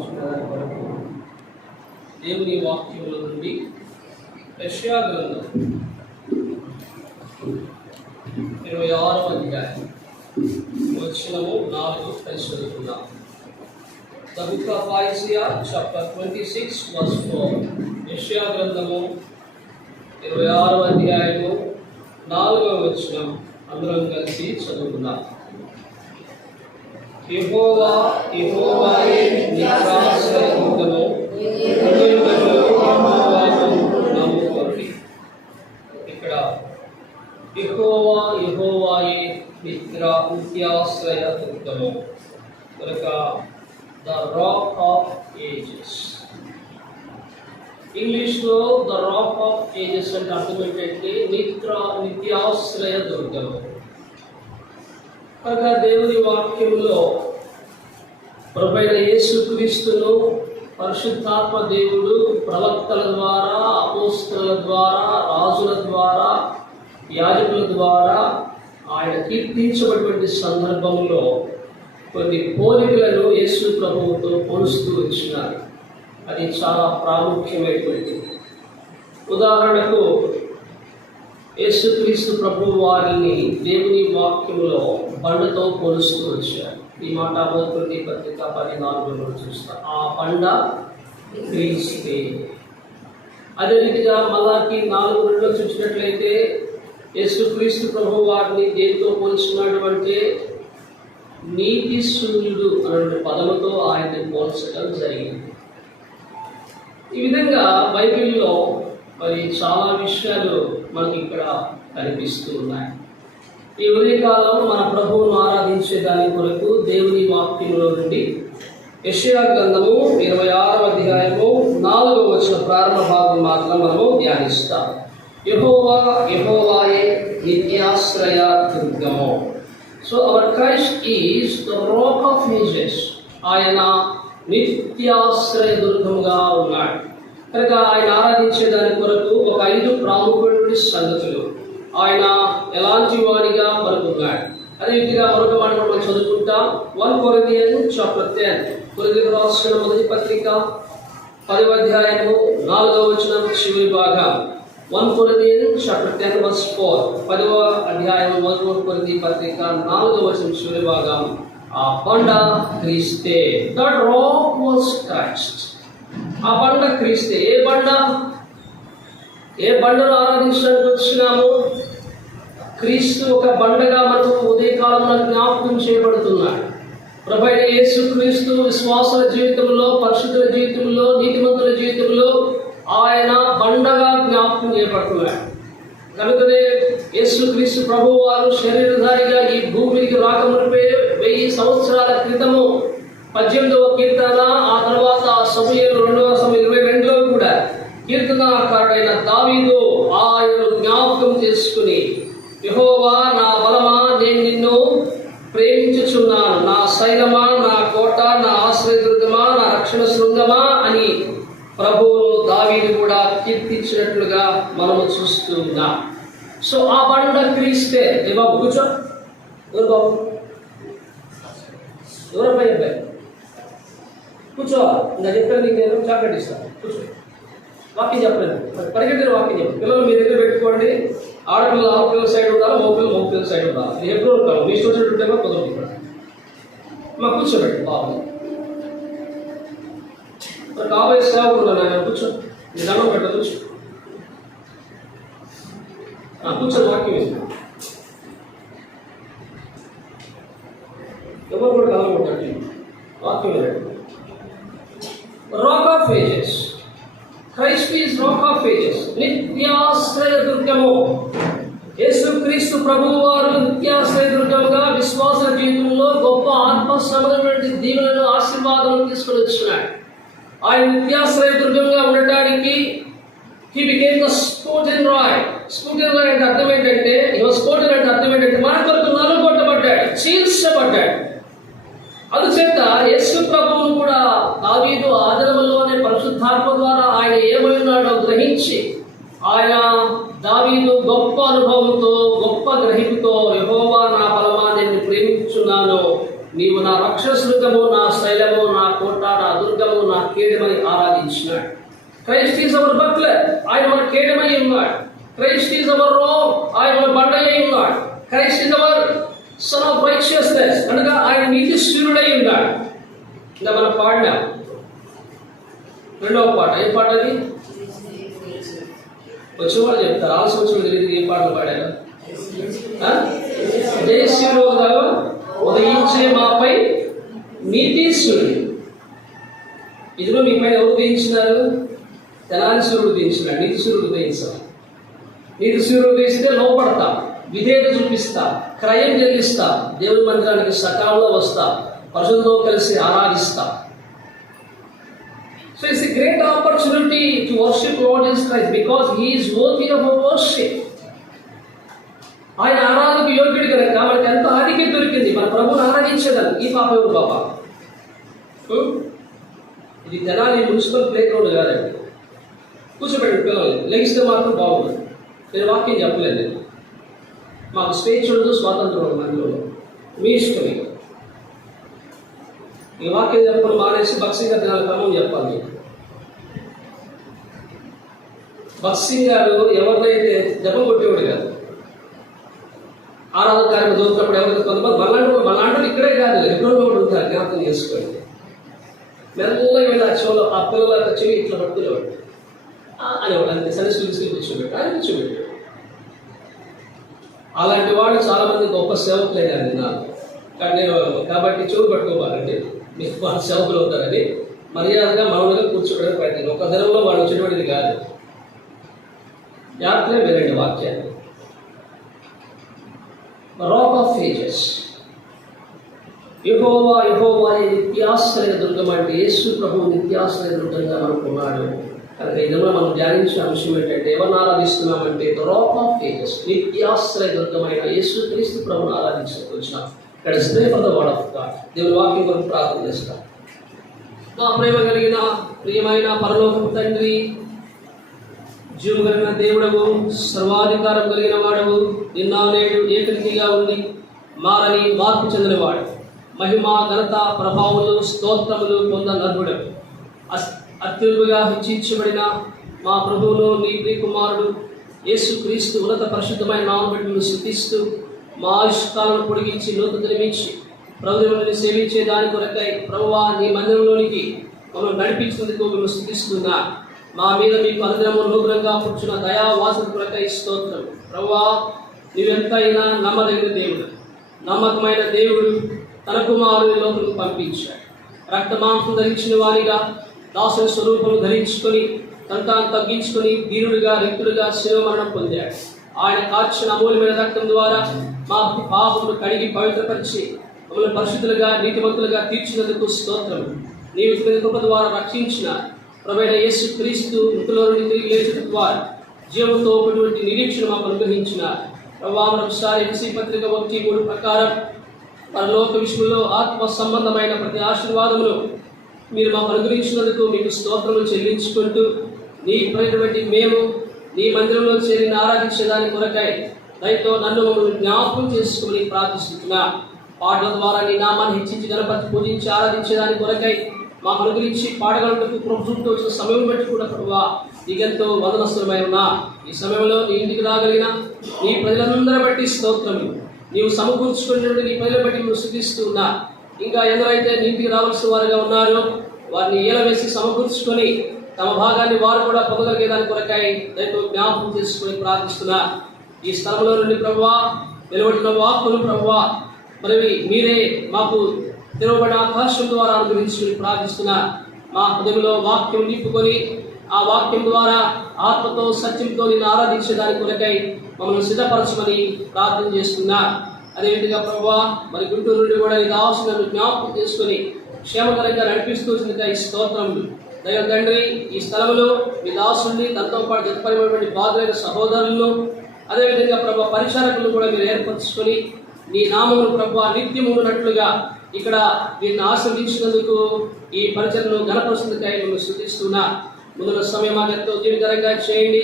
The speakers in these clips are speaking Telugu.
ఆరాధించుకునే వరకు దేవుని వాక్యముల నుండి యెషయా గ్రంథం 26వ అధ్యాయం వచనము 4 చదువుకుందాం. The book of Isaiah chapter 26 verse 4. యెషయా గ్రంథము 26వ అధ్యాయము 4వ వచనం అందరం కలిసి చదువుకుందాం. యెహోవా యెహోవాయే నిత్యాశ్రయదుర్గము, నమ్ముకోండి. ఇక్కడ యెహోవా యెహోవాయే నిత్యాశ్రయదుర్గము కనుక ద రాక్ ఆఫ్ ఏజెస్. ఇంగ్లీష్లో ద రాక్ ఆఫ్ ఏజెస్ అంటే అర్థం ఏంటంటే నిత్యాశ్రయ దుర్గము. కనుక దేవుని వాక్యంలో ప్రభువైన యేసుక్రీస్తును పరిశుద్ధాత్మ దేవుడు ప్రవక్తల ద్వారా, అపోస్తలుల ద్వారా, రాజుల ద్వారా, యాజకుల ద్వారా ఆయన కీర్తించబడినటువంటి సందర్భంలో కొన్ని పోలికలను యేసు ప్రభువుతో పోలుస్తూ వచ్చినారు. అది చాలా ప్రాముఖ్యమైనటువంటిది. ఉదాహరణకు యేసుక్రీస్తు ప్రభు వారిని దేవుని వాక్యంలో బండతో పోలుస్తూ వచ్చారు. ఈ మాట అపోస్తలుల పత్రిక 14లో చూస్తాం. ఆ బండ క్రీస్తే. అదే రీతిగా మలాకి 4:2 చూసినట్లయితే యేసుక్రీస్తు ప్రభు వారిని దేనితో పోల్చున్నాడు అంటే నీతి సూర్యుడు అనే పదముతో ఆయన్ని పోల్చడం జరిగింది. ఈ విధంగా బైబిల్లో మరి చాలా విషయాలు మనకి ఇక్కడ కనిపిస్తూ ఉన్నాయి. ఈ ఉదయకాలం మన ప్రభువును ఆరాధించే దాని కొరకు దేవుని వాక్యంలో నుండి యెషయా గ్రంథము 26వ అధ్యాయము 4వ వచన ప్రారంభ భాగం మాత్రం మనము ధ్యానిస్తాం. యెహోవా యెహోవాయే నిత్యాశ్రయ దుర్గము. So our Christ is the rock of ages. ఆయన నిత్యాశ్రయ దుర్గముగా ఉన్నాడు. కనుక ఆయన ఆరాధించే దాని కొరకు ఒక 5 ప్రాముఖ్యమైన సంగతులు. ఆయన ఎలాంటి వాడిగా మనకున్నాడు. అదే రీతిగా మరొక మాట మనం చదువుకుంటాం. 1 Corinthians chapter 10 కొరింథీయులకు రాసిన మొదటి పత్రిక 10వ అధ్యాయము 4వ వచనం చివరి భాగం. 1 Corinthians chapter 10 verse 4 10వ అధ్యాయం 1 కొరింథీ పత్రిక 4వ వచనం చివరి భాగం. ఆ బండ క్రీస్తే. That rock was Christ. ఆ బండ క్రీస్తే. ఏ బండను ఆరాధించడానికి వచ్చినాము? క్రీస్తు ఒక బండగా మనకు ఉదయకాలంలో జ్ఞాపకం చేయబడుతున్నాడు. ప్రభువైన యేసుక్రీస్తు విశ్వాసుల జీవితంలో, పరిశుద్ధుల జీవితంలో, నీతిమంతుల జీవితంలో ఆయన బండగా జ్ఞాపకం చేయబడుతున్నాడు. కనుకనే యేసుక్రీస్తు ప్రభువు వారు శరీరధారిగా ఈ భూమికి రాకమునిపే 1000 సంవత్సరాల క్రితము 18వ కీర్తన, ఆ తర్వాత సమూయేలు 2వ సమూయేలు 22లో కూడా కీర్తనాకారుడైన దావీదు ఆయన జ్ఞాపకం చేసుకుని, యెహోవా నా బలమా, నేను నిన్ను ప్రేమించుచున్నాను, నా శైలమా, నా కోట, నా ఆశ్రయదుర్గమా, నా రక్షణ శృంగమా అని ప్రభువును దావీదు కూడా కీర్తించినట్లుగా మనము చూస్తూ ఉన్నాం. సో ఆ బండ క్రీస్తే. ఏ బాబు కూర్చో. ఎవరు బాబు? ఎవరపై అబ్బాయి కూర్చో. ఇంకా చెప్పాను నీకు, నేను చాక్లెట్ ఇస్తాను. కూర్చో. వాక్యం చెప్పలేదు, పరిగెత్తిన వాక్యం చెప్పు. పిల్లలు మీ దగ్గర పెట్టుకోండి. ఆడపిల్లలు ఆడపిల్లల సైడ్ ఉండాలి, మగపిల్లల సైడ్ ఉండాలి. ఇది ఎప్పుడు ఉంటాను మీ ఇష్టం ఉంటేమో కుదరదు. మా కూర్చోబెట్టు బాబు. కాబోయే సేవకున్నాను ఆయన. కూర్చో. నీ దండం పెట్ట. కూర్చో. కూర్చొని వాక్యం వేసుకో. ఎవరు కూడా కలగొట్టండి. వాక్యం వినండి. Rock of ages. Christ is rock of ages. నిత్యాశ్రయ దుర్గము. యేసుక్రీస్తు ప్రభువు వారు నిత్యాశ్రయ దుర్గముగా విశ్వాస జీవితంలో గొప్ప ఆత్మ సంబంధమైన దీవెనలు, ఆశీర్వాదాలను తీసుకొని వచ్చినాడు. ఆయన నిత్యాశ్రయ దుర్గంగా ఉండటానికి he became the spoken rock. Spoken rock అంటే అర్థం ఏంటంటే, spoken అంటే అర్థం ఏంటంటే మన కొరకు నలుగొట్టబడ్డాడు, చీల్చబడ్డాడు. అందుచేత యేసు ప్రభువును కూడా దావీదు ఆదిలోనే పరిశుద్ధాత్మ ద్వారా ఆయన ఏమైనాడో గ్రహించి, ఆయన దావీదు గొప్ప అనుభవంతో, గొప్ప గ్రహింపుతో, యెహోవా నా బలమా, నేను ప్రేమించుచున్నాను, నీవు నా రక్షణ శృంగము, నా శైలము, నా కోట, నా దుర్గము కేడమని ఆరాధించినాడు. క్రైస్ట్ ఈజ్ అవర్ బట్లర్, ఆయన మన కేడమై ఉన్నాడు. క్రైస్ట్ ఈజ్ అవర్ రోడ్, ఆయన మన బండయ్య ఉన్నాడు. Christ is our son of righteousness, అనగా ఆయన నీతి సూర్యుడై ఉన్నాడు. ఇంకా మనం పాడినా రెండవ పాట, ఏ పాట అది? వచ్చేవాళ్ళు చెప్తారు, ఆల్సి వచ్చేవాళ్ళు తెలియదు ఏ పాటలు పాడారు. జయశివుడుగా ఉదయించే మాపై నీతి సూర్యుడు. ఇదిలో మీ పైన ఎవరు ఉదయించినారు? తెలాని సూర్యుడు ఉదయించినాడు, నీతి సూర్యుడు ఉదయించాలి. నీతి సూర్యుడు ఉదయిస్తే లోపడతా, విధేయత చూపిస్తా, క్రయం చెల్లిస్తా, దేవుడి మందిరానికి సకాలంలో వస్తా, ప్రజలతో కలిసి ఆరాధిస్తా. So it's a great opportunity to worship Lord Jesus Christ because He is worthy of our worship. ఆయన ఆరాధనకు యోగ్యుడు కనుక మనకి ఎంతో ఆధిక్యత దొరికింది మన ప్రభువుని ఆరాధించేదాన్ని. ఈ పాప ఎవరు పాప? ఇది తెనాలి మున్సిపల్ ప్లే గ్రౌండ్ కాదండి. కూర్చోబెట్టండి పిల్లలు, లెగిస్తే మాత్రం బాగుంది. నేను వాక్యం చెప్పలేదు, మాకు స్టేజ్ ఉండదు, స్వాతంత్రం ఉంది అందులో, మీ ఇష్టం. ఈ వాక్యం చెప్పడం మానేసి భక్సింగ్ గారు దినాల క్రమం చెప్పాలి. భక్సింగ్ గారు ఎవరినైతే జపం కొట్టేవాడు కాదు. ఆరాధన కార్యక్రమం చదువుతున్నప్పుడు ఎవరైతే కొంతమంది మళ్ళాంటి ఇక్కడే కాదు, ఎప్పుడో కూడా ఉంటారు, జ్ఞాపకం చేసుకోండి. మెల్లగా వెళ్ళి ఆ చెవులో ఆ పిల్లల చెవి ఇట్లా పట్టుకునేవాడు అనేవాడు. అంతే సండే స్కూల్ తీసుకెళ్ళి కూర్చోబెట్టాడు, ఆయన కూర్చోబెట్టాడు. అలాంటి వాళ్ళు చాలా మంది గొప్ప సేవకులే కానీ నాకు కానీ కాబట్టి చెవులు పట్టుకోవాలండి, మీకు వాళ్ళు సేవకులు అవుతారని మర్యాదగా మౌనంగా కూర్చోబెట్టడానికి ప్రయత్నం. ఒక దినంలో వాళ్ళు వచ్చేటువంటిది కాదు. జాగ్రత్తగా వినండి వాక్యాన్ని. రాక్ ఆఫ్ ఏజెస్, యెహోవా యెహోవా నిత్యాశ్రయ దుర్గం అంటే యేసు ప్రభు నిత్యాశ్రయ దుర్గంగా మనకున్నాడు. కనుక ఇదిలో మనం ధ్యానించే అంశం ఏంటంటే ఎవరిని ఆరాధిస్తున్నామంటే ద రాక్ ఆఫ్ ఏజెస్, నిత్యాశ్రయ దుర్గమైన యేసు క్రీస్తు ప్రభుని ఆరాధించడానికి వచ్చినాం. ఇక్కడ spray for the word of God. దేవుని వాక్యం కొరకు ప్రార్థన చేస్తాం. మా ప్రేమ కలిగిన ప్రియమైన పరలోకపు తండ్రి, జీవం కలిగిన దేవుడవు, సర్వాధికారం కలిగిన వాడవు, నిన్న నేడు ఏకరీతిగా ఉండి మారని మార్పు చెందినవాడు, మహిమ ఘనత ప్రభావములు స్తోత్రములు పొందనర్హుడు, అత్యులుగా హెచ్చించబడిన మా ప్రభువును నీ ప్రియకుమారుడు యేసు క్రీస్తు ఉన్నత పరిశుద్ధమైన నామమును బట్టి స్తుతిస్తూ మా ఆయుష్కాలను పొడిగించి నూతన నిర్మించి ప్రభువుని సేవించే దాని కొరకై ప్రభువా నీ మందిరంలోనికి మమ్మల్ని నడిపించినందుకు మేము స్తుతిస్తున్నా. మా మీద మీకు అనుదినము నూతనంగా పుచ్చిన దయా వాసన కొరకై స్తోత్రం. ప్రభువా నీవెంతైనా నమ్మదగిన దేవుడు, నమ్మకమైన దేవుడు తన కుమారుని లోపలికి పంపించాడు. రక్త మాంసం ధరించిన వారిగా దాసుని స్వరూపము ధరించుకొని తాను తగ్గించుకొని దీనుడిగా రిక్తుడిగా శివ మరణం పొందాడు. ఆయన కార్చిన అమూల్యమైన రక్తం ద్వారా మా పాపమును కడిగి పవిత్రపరిచి మమ్మల్ని పరిశుద్ధులుగా నీతిమంతులుగా తీర్చినందుకు స్తోత్రం. నీవు కృప ద్వారా రక్షించిన ప్రభువైన యేసు క్రీస్తు మృతుల నుండి తిరిగి లేచిన ద్వారా జీవంతో ఒకటువంటి నిరీక్షణ మాకు అనుగ్రహించిన ప్రభువా మరొకసారి ఎఫెసీ పత్రిక 1:3 ప్రకారం పరలోక విషయంలో ఆత్మ సంబంధమైన ప్రతి ఆశీర్వాదమును మీరు మాకు అనుగ్రహించినందుకు మీకు స్తోత్రములు చెల్లించుకుంటూ నీ ప్రజటువంటి మేము నీ మందిరంలో చేరిన ఆరాధించేదాని కొరకై దయతో నన్ను మమ్మల్ని జ్ఞాపకం చేసుకుని ప్రార్థిస్తున్నా. పాటల ద్వారా నీ నామాన్ని హెచ్చించి గణపతి పూజించి ఆరాధించేదాని కొరకై మాకు అనుగ్రహించి పాడగలకు ప్రభుత్వంతో వచ్చిన సమయం బట్టి కూడా ప్రభువా నీకెంతో వదనస్తులమై ఉన్నా. ఈ సమయంలో నీ ఇంటికి రాగలిగిన నీ ప్రజలందరూ బట్టి స్తోత్రము. నీవు సమకూర్చుకున్నటువంటి నీ ప్రజలను బట్టి నువ్వు స్తుతిస్తూ ఉన్నా. ఇంకా ఎందరైతే నీ ఇంటికి రావాల్సిన వారుగా ఉన్నారో వారిని ఏలవేసి సమకూర్చుకొని తమ భాగాన్ని వారు కూడా పొందగలిగేదాని కొరకై దయతో జ్ఞాపకం చేసుకుని ప్రార్థిస్తున్నా. ఈ స్థలంలో నుండి ప్రభువా వెలువడిన వాక్కులు ప్రభువా మరి మీరే మాకు తెరవబడిన ఆకాశం ద్వారా అనుగ్రహించుకుని ప్రార్థిస్తున్నా. మా హృదయంలో వాక్యం నింపుకొని ఆ వాక్యం ద్వారా ఆత్మతో సత్యంతో నిన్ను ఆరాధించేదాని కొరకై మమ్మల్ని సిద్ధపరచమని ప్రార్థన చేస్తున్నా. అదేవిధంగా ప్రభువా మరి గుంటూరు నుండి కూడా ఈ దాసులను జ్ఞాపకం చేసుకుని క్షేమకరంగా నడిపిస్తూ వచ్చిన ఈ స్తోత్రములు దైవ తండ్రి, ఈ స్థలంలో మీ దాసుల్ని తనతో పాటు జతపడినటువంటి బాధలైన సహోదరులను అదేవిధంగా ప్రభు పరిచారకులను కూడా మీరు ఏర్పరచుకొని నీ నామమును ప్రభు నిత్యము ఉన్నట్లుగా ఇక్కడ వీరిని ఆశీర్వదించినందుకు ఈ పరిచయను ఘనపరుస్తుందికై మిమ్మల్ని స్తుతిస్తున్నా. ముందున్న సమయం మాకు ఎంతో జీవితకరంగా చేయండి.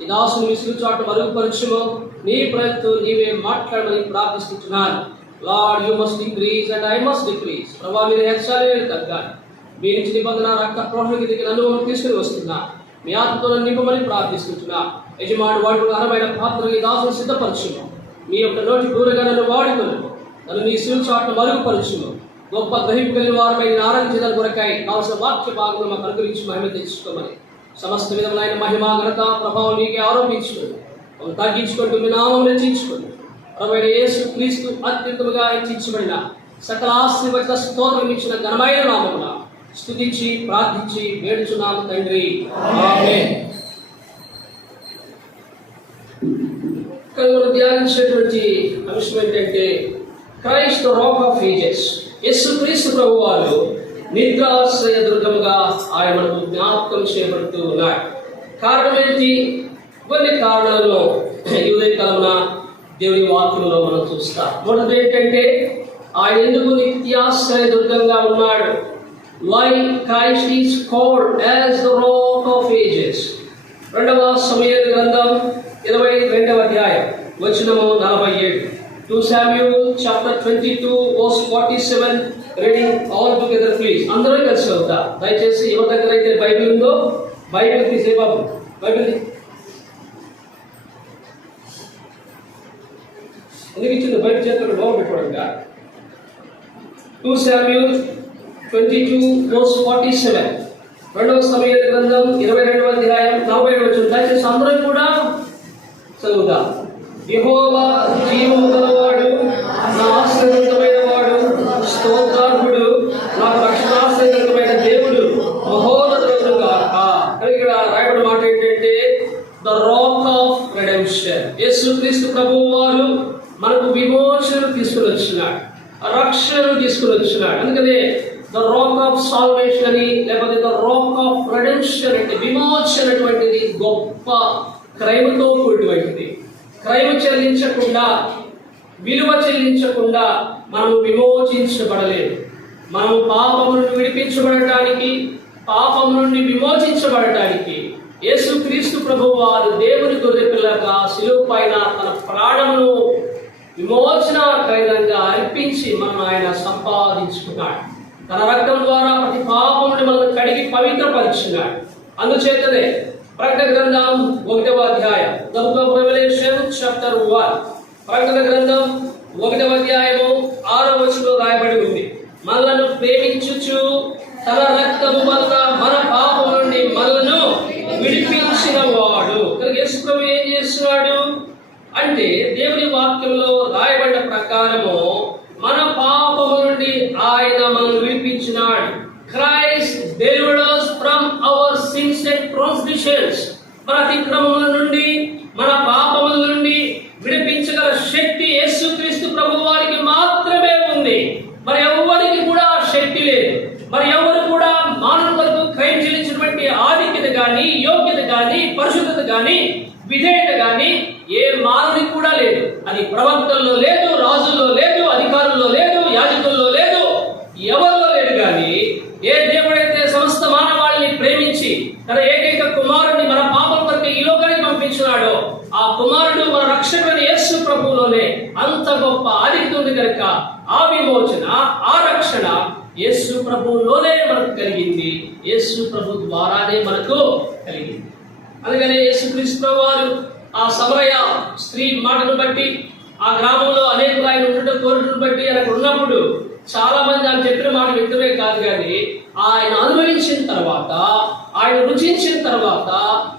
ఈ దాసుని విసుగుచాటు మరుగుపరచుము. నీ ప్రయత్నం నీవే మాట్లాడమని ప్రార్థిస్తున్నాను. Lord, you must increase and I must decrease. ప్రభా మీరు హెచ్చాలి, నేను తగ్గాలి. మీ నుంచి నిబంధన రక్త ప్రోహణకి దిగిన అనుభవం తీసుకుని వస్తున్నా. మీ ఆత్మతో నింపమని ప్రార్థిస్తున్నా. యజమాని వాడు అర్హమైన పాత్రలు ఈ దాసులు సిద్ధపరచును. మీ యొక్క నోటి దూరగా నన్ను వాడుకొను. నన్ను నీ శిల్చాట్ను మరుగుపరచును. గొప్ప గ్రహింపు కలిగిన వారిపై ఆరాధించడం కొరకాయి కావలసిన వాక్య భాగంలో మాకు అనుగ్రహించి మహిమ తెచ్చుకోమని సమస్త విధములైన మహిమ ఘనత ప్రభావం నీకే ఆరోపించుకోండి. తగ్గించుకుంటూ మీ నామం రచించుకోండి. ప్రభువైన యేసు క్రీస్తు అత్యంతముగా హెచ్చించబడిన సకల ఆశీర్వచన స్తోత్రం ఇచ్చిన ఘనమైన నామమున స్తుతించి ప్రార్థించి వేడుచున్నాము తండ్రి, ఆమేన్. మనం ధ్యానించేటువంటి అంశం ఏంటంటే క్రైస్ట్ రాక్ ఆఫ్ ఏజెస్. యేసు క్రీస్తు ప్రభు వారు నిద్రాశ్రయ దుర్గముగా ఆయన మనకు జ్ఞాపకం చేయబడుతూ ఉన్నాడు. కారణం ఏంటి? కొన్ని కారణాలను ఈ ఉదయకాలమున దేవుని వాక్యంలో మనం చూస్తాం. మొదటి ఏంటంటే ఆయన ఎందుకు నిత్యాశ్రయ దుర్గంగా ఉన్నాడు? Why Christ is called as the rock of ages. 2వ సమూయేలు గ్రంథం 22వ అధ్యాయం వచనము 47. 2 Samuel chapter 22 verse 47. Reading all together please. అందరూ కలిసి చదువుతా. దయచేసి ఎవరి దగ్గర అయితే బైబిల్ ఉందో బైబిల్ తీసే బాబు, బైబిల్ ఎందుకు ఇచ్చింది? బైబిల్ చేతుల్లో లోపల పెట్టుకోవడంగా. 2 Samuel 22 verse 47. 2వ సమూయేలు గ్రంథం 22వ అధ్యాయం 47వ వచనం. దయచేసి అందరూ కూడా చదువుతా. యెహోవా జీవము గలవాడు, నా ఆశ్రయమైన వాడు, స్తోత్రార్హుడు, నాకు రక్షణాశ్రయమైన దేవుడు, మహోన్నతుడు గాక. ఇక్కడ రాయబడిన మాట ఏంటంటే ద రాక్ ఆఫ్ రెడెంప్షన్. యేసుక్రీస్తు ప్రభువు వారు మనకు విమోచన తీసుకుని వచ్చినాడు, రక్షణ తీసుకుని వచ్చినాడు. అందుకనే ద రాక్ ఆఫ్ సాల్వేషన్ అని, లేకపోతే ద రాక్ ఆఫ్ రెడెంప్షన్ అంటే విమోచన అటువంటిది గొప్ప క్రైమ్తో కూడినటువంటిది. క్రైమ్ చెల్లించకుండా, విలువ చెల్లించకుండా మనం విమోచించబడలేదు. మనం పాపం నుండి విడిపించబడటానికి, పాపం నుండి విమోచించబడటానికి యేసుక్రీస్తు ప్రభువు వారు దేవుని గొర్రెపిల్లగా శిలువ పైన తన ప్రాణమును విమోచన క్రయంగా అర్పించి మనం ఆయన సంపాదించుకున్నాడు. తన రక్తం ద్వారా ప్రతి పాపం నుండి మనల్ని కడిగి పవిత్రపరిచినాడు. అందుచేతనే ప్రకటన గ్రంథం 1వ అధ్యాయం, The Book of Revelation chapter 1, ప్రకటన గ్రంథం 1వ అధ్యాయము 6వ వచనంలో రాయబడి ఉంది, మనలను ప్రేమించుచు తన రక్తము వలన మన పాపం నుండి మనలను విడిపించిన వాడు. యేసు ప్రభువు ఏం చేస్తున్నాడు అంటే దేవుని వాక్యంలో రాయబడిన ప్రకారము మన పాపము నుండి ఆయన మనల్ని విడిపించినాడు. Christ delivered us from our sins and transgressions. మన అతిక్రమముల నుండి, మన పాపముల నుండి విడిపించగల శక్తి యేసుక్రీస్తు ప్రభువు వారికి మాత్రమే ఉంది. మరి ఎవరికి కూడా శక్తి లేదు. మరి ఎవరు కూడా మానవులకు క్రైమ్ చెల్లించినటువంటి ఆధిక్యత కానీ, యోగ్యత కానీ, పరిశుద్ధత కానీ, విధేయత కానీ ఏ మానవునికి కూడా లేదు. అది ప్రవక్తల్లో లేదు, రాజుల్లో లేదు, అధికారుల్లో లేదు, యాజకుల్లో లేదు, ఎవరిలో లేదు. కానీ ఏ దేవుడైతే సమస్త మానవాళిని ప్రేమించి తన ఏకైక కుమారుడిని మన పాపం కొరకు ఈ లోకానికి పంపించినాడో ఆ కుమారుడు మన రక్షకుడు యేసు ప్రభువులోనే అంత గొప్ప ఆధిక్యత ఉంది కనుక ఆ విమోచన, ఆ రక్షణ యేసు ప్రభువులోనే మనకు కలిగింది. యేసు ప్రభు ద్వారానే మనకు కలిగింది. అందుకనే యేసుక్రీస్తు వారు ఆ సమరయ స్త్రీ మాటను బట్టి, ఆ గ్రామంలో అనేకులు ఆయన ఉండటం కోరటం బట్టి ఆయన ఉన్నప్పుడు చాలా మంది ఆయన చెప్పిన మాట వింటమే కాదు, కానీ ఆయన అనుభవించిన తర్వాత, ఆయన రుచించిన తర్వాత,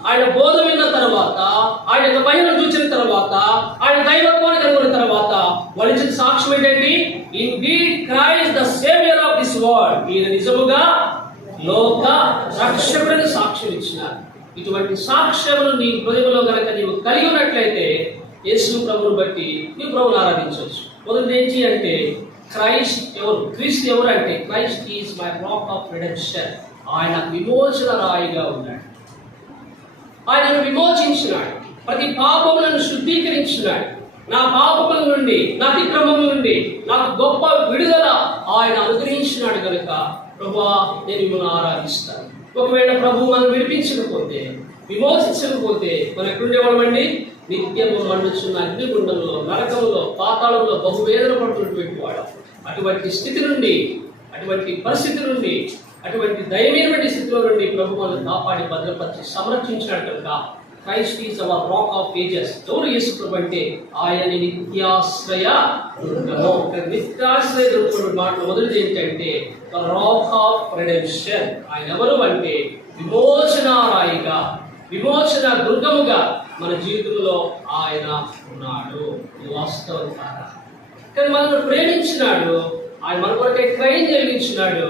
ఆయన బోధ విన్న తర్వాత, ఆయన యొక్క మహిమను చూసిన తర్వాత, ఆయన దైవత్వాన్ని కనుగొన్న తర్వాత వాళ్ళు ఇచ్చిన సాక్ష్యం ఏంటండి? Indeed Christ the saviour of this world. ఈయన నిజముగా లోక రక్షకుడని సాక్ష్యం ఇచ్చినారు. ఇటువంటి సాక్ష్యములు నీ హృదయంలో కనుక నీవు కలిగి ఉన్నట్లయితే యేసు ప్రభువును బట్టి నీవు ప్రభువును ఆరాధించవచ్చు. మొదటి ఏంటి అంటే క్రైస్ట్ ఎవరు? క్రీస్తు ఎవరు అంటే Christ is my rock of redemption. ఆయన విమోచన రాయిగా ఉన్నాడు. ఆయనను విమోచించినాడు. ప్రతి పాపములను శుద్ధీకరించినాడు. నా పాపముల నుండి, నా అతిక్రమముల నుండి నాకు గొప్ప విడుదల ఆయన అనుగ్రహించినాడు కనుక ప్రభువా నేను మిమ్మల్ని ఆరాధిస్తాను. ఒకవేళ ప్రభు మనం విడిపించకపోతే, విమోచించకపోతే మనం ఎక్కడుండేవాళ్ళమండి? నిత్యము మండుచున్న అగ్నిగుండంలో, నరకంలో, పాతాళంలో బహువేదన పడుతున్నటువంటి వాడు. అటువంటి స్థితి నుండి, అటువంటి పరిస్థితి నుండి అటువంటి దయమైనటువంటి స్థితిలో నుండి ప్రభు మనల్ని కాపాడి భద్రపరిచి సంరక్షించినట్లుగా Christ is our rock of ages. ఎవరు యేసు ప్రభు అంటే ఆయన నిత్యాశ్రయ దుర్గము. నిత్యాశ్రయ దుర్గముడు మాట మొదటిది ఏంటంటే రాక్ ఆఫ్ రెడెంప్షన్. ఆయన ఎవరు అంటే విమోచనారాయిగా, విమోచన దుర్గముగా మన జీవితంలో ఆయన ఉన్నాడు. ఇది వాస్తవం కాదా? కానీ మనల్ని ప్రేమించినాడు, ఆయన మన కొరకై క్రయం జరిగించినాడు.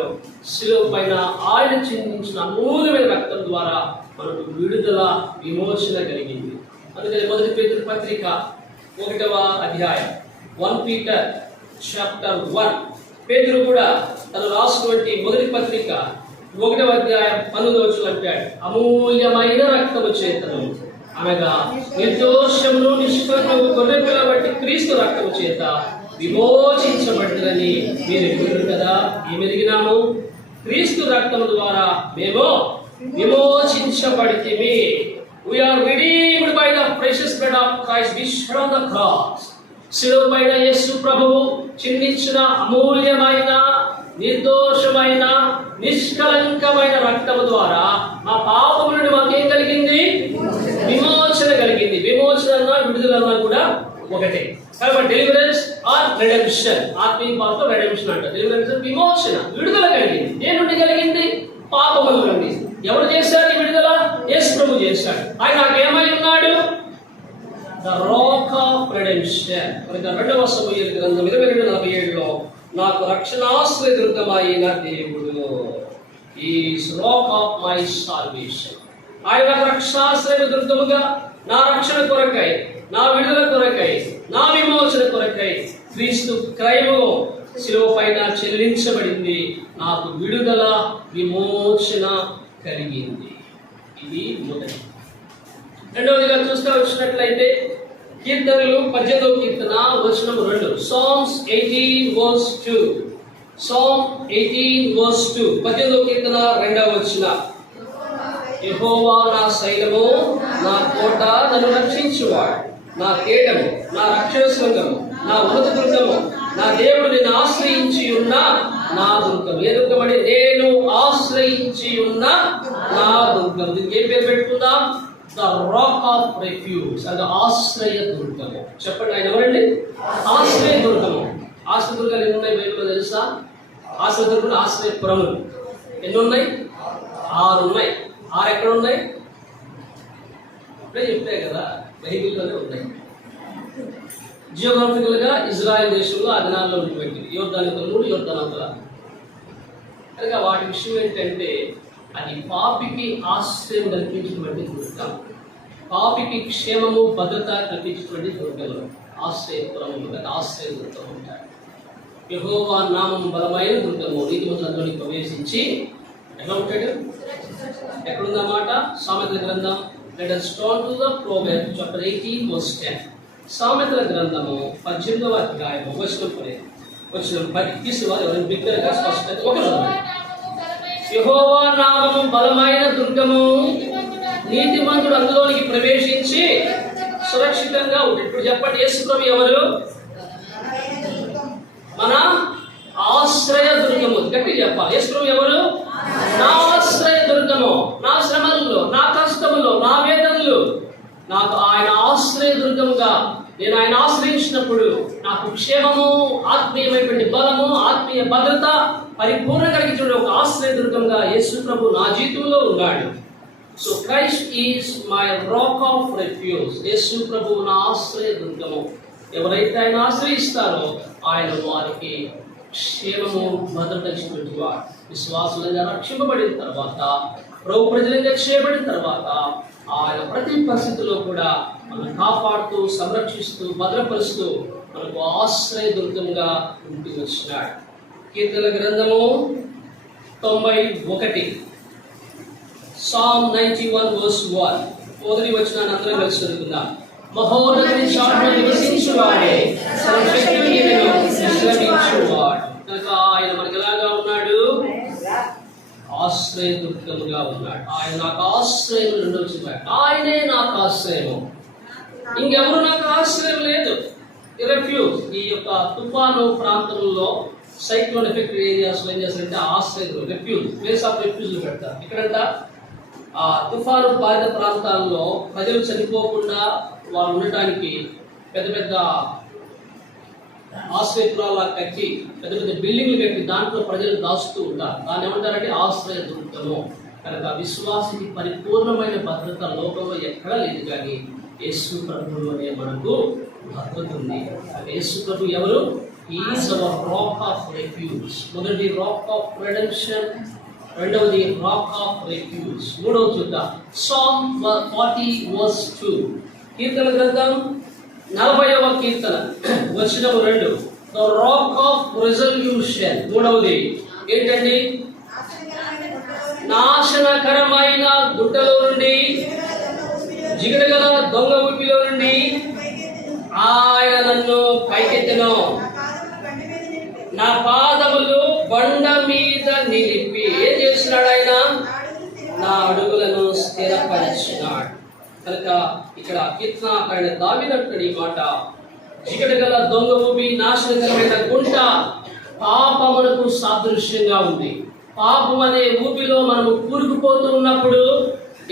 శిలువ పైన ఆయన చిందించిన అమూల్యమైన రక్తం ద్వారా మనకు విడుదల, విమోచన కలిగింది. అందుకని మొదటి పేతురు పత్రిక 1వ అధ్యాయం 1 Peter chapter 1 పేతురు కూడా తను రాసినటువంటి మొదటి పత్రిక 1వ అధ్యాయం 19వ వచనం అంటాడు, అమూల్యమైన రక్తము చేతను అనగా నిర్దోషమును నిష్కలంకము గొర్రెపిల్ల బట్టి క్రీస్తు రక్తము చేత విమోచించబడుతుందని మీరు ఎరుగుదురు కదా. ఏమెరిగినాము? క్రీస్తు రక్తము ద్వారా మేము విమోచించబడితిమి. We are redeemed by the precious blood of Christ which shed on the cross. శిలువ పైన యేసు ప్రభువు చిందించిన అమూల్యమైన, నిర్దోషమైన, నిష్కలంకమైన రక్తము ద్వారా మా పాపము నుండి మాకేం కలిగింది? విమోచన కలిగింది. విమోచన అన్నా విడుదలన్నా కూడా ఒకటే. కాబట్టి డెలివరెన్స్ ఆర్ రెడెంప్షన్, ఆత్మీయ భాషలో రెడెంప్షన్ అంటారు. డెలివరెన్స్ విమోచన, విడుదల కలిగింది. దేని నుండి కలిగింది? పాపముల నుండి. ఎవరు చేశారు విడుదల? యేసు ప్రభు చేశాడు. ఆయన నాకేమై ఉన్నాడు? The rock of redemption. కనుక 2వ సమూయేలు గ్రంథం 22:47లో నాకు రక్షణాశ్రయ దుర్గమైన దేవుడు is rock of my salvation. ఆయన నాకు రక్షణాశ్రయ దుర్గముగా, నా రక్షణ కొరకై, నా విడుదల కొరకై, నా విమోచన కొరకై క్రీస్తు క్రయము శిలువ పైన చెల్లించబడింది. నాకు విడుదల, విమోచన కలిగింది. ఇది మొదటి. రెండవదిగా చూస్తూ వచ్చినట్లయితే కీర్తనలు 18వ కీర్తన వచనం 2, Psalms 18:2. Psalm 18:2 18వ కీర్తన 2వ వచనం, యెహోవా నా శైలము, నా కోట, నన్ను రక్షించువాడు, నా కేడము, నా రక్షణ శృంగము, నా ఉన్నత దుర్గము, నా దేవుడు నేను ఆశ్రయించి ఉన్న నా దుర్గం. ఏ దుర్గం అంటే నేను ఆశ్రయించి ఉన్న నా దుర్గం. దీనికి ఏ పేరు పెట్టుకుందాం? The rock of refuge. అది ఆశ్రయ దుర్గము. చెప్పండి, ఆయన ఎవరండి? ఆశ్రయ దుర్గము. ఆశ్రయ దుర్గాలు ఎన్ని ఉన్నాయి బైబిల్లో తెలుసా? ఆశ్రయ దుర్గం, ఆశ్రయపురములు ఎన్ని ఉన్నాయి? 6 ఉన్నాయి. 6 ఎక్కడ ఉన్నాయి? ఇప్పుడే చెప్తాయి కదా, బైబిల్లోనే ఉన్నాయి. జియోగ్రాఫికల్ గా ఇజ్రాయెల్ దేశంలో ఆ దినాల్లో ఉండిపోయింది. యోర్దానికల 3, యోర్దానవతల. కనుక వాటి విషయం ఏంటంటే అది పాపికి ఆశ్రయం కల్పించినటువంటి దుర్గం, పాపికి క్షేమము, భద్రత కల్పించినటువంటి దుర్గములు ఆశ్రయపురములు, ఆశ్రయ దుర్గం ఉంటాయి. యెహోవా నామం బలమైన దుర్గము, నీతిమంతులందరినీ ప్రవేశించి ఎట్లా ఉంటాడు? ఎక్కడుందన్నమాట? సామెతల గ్రంథం. Let us turn to the Proverbs chapter 18:10. సామెతల గ్రంథము 18వ అధ్యాయము వచనం 10 తీసుకువాలి. ఎవరైనా బిగ్గరగా స్పష్టంగా ఒకరు, యెహోవా నామము బలమైన దుర్గము, నీతిమంతుడు అందులోనికి ప్రవేశించి సురక్షితంగా ఉంటాడు. ఇప్పుడు చెప్పండి, యేసు ప్రభు ఎవరు? మన ఆశ్రయ దుర్గము. గట్టి చెప్పాలి. యేసు ప్రభు ఎవరు? నా ఆశ్రయ దుర్గము. నా శ్రమల్లో, నా కష్టములో, నా వేదనలు నాకు ఆయన ఆశ్రయ దుర్గముగా, నేను ఆయన ఆశ్రయించినప్పుడు నాకు క్షేమము, ఆత్మీయమైనటువంటి బలము, ఆత్మీయ భద్రత పరిపూర్ణ కలిగించిన ఒక ఆశ్రయ దుర్గంగా యేసు ప్రభు నా జీవితంలో ఉన్నాడు. So Christ is my rock of refuge. Yesu ప్రభు నా ఆశ్రయ దుర్గము. ఎవరైతే ఆయన ఆశ్రయిస్తారో ఆయన వారికి క్షేమము, భద్రత ఇచ్చినటువంటి వాడు. విశ్వాసులుగా రక్షింపబడిన తర్వాత, ప్రభు ప్రజలంగా చేయబడిన తర్వాత ఆయన ప్రతి పరిస్థితిలో కూడా మనం కాపాడుతూ, సంరక్షిస్తూ, భద్రపరుస్తూ మనకు ఆశ్రయ దుర్గంగా ఉంటూ వచ్చినాడు. కీర్తనల గ్రంథము 91, Psalm 91:1. మొదటి వచనాన్ని అందరం కలిసి చదువుకుందాం. మహోన్నతుని చాటున నివసించువాడే సర్వశక్తుని నీడలో విశ్రమించువాడు. కనుక ఆయన మనకు ఎలాగా ఉన్నాడు? ఆశ్రయ దుర్గముగా ఉన్నాడు. ఆయన నాకు ఆశ్రయం. రెండవ వచనం, ఆయనే నాకు ఆశ్రయము, ఇంకెవరు నాకు ఆశ్రయం లేదు. రెఫ్యూజ్. ఈ యొక్క తుఫాను ప్రాంతంలో సైక్లోన్ ఎఫెక్టెడ్ ఏరియాస్లో ఏం చేస్తారంటే ఆశ్రయం రెఫ్యూజ్, ప్లేస్ ఆఫ్ రెఫ్యూజ్లు పెడతారు. ఇక్కడంట తుఫాను బాధిత ప్రాంతాల్లో ప్రజలు చనిపోకుండా వాళ్ళు ఉండటానికి పెద్ద పెద్ద ఆశ్రయపురాలా కట్టి పెద్ద పెద్ద బిల్డింగ్లు కట్టి దాంట్లో ప్రజలు దాచుతూ ఉంటారు. దాన్ని ఏమంటారంటే ఆశ్రయ దుర్గము. కనుక విశ్వాసికి పరిపూర్ణమైన భద్రత లోకంలో ఎక్కడా లేదు, కానీ యేసు ప్రభువులోనే మనకు భద్రత ఉంది. యేసు ప్రభు ఎవరు? He is our rock of refuge. మొదటి రాక్ ఆఫ్ రెడెంప్షన్, రెండవది రాక్ ఆఫ్ రెఫ్యూజ్. మూడవది చూద్దాం, సామ్ 40:2. కీర్తన గ్రంథం 40వ కీర్తన వచనం 2. The rock of resolution. మూడవది ఏంటండి? నాశనకరమైన గుట్టలో నుండి, జిగటగల దొంగ ఊపిలో నుండి ఆయన నన్ను పైకెత్తెను. నా పాదములు బండ మీద నిలిపి ఏం చేస్తున్నాడు? ఆయన నా అడుగులను స్థిరపరిచినాడు. కనుక ఇక్కడ కీర్తనాకారుడు దావీదు అంటాడు ఈ మాట, జిగటగల దొంగ ఊపి, నాశనకరమైన గుంట పాపమునకు సాదృశ్యంగా ఉంది. పాపం అనే ఊపిలో మనము కూరుకుపోతూ ఉన్నప్పుడు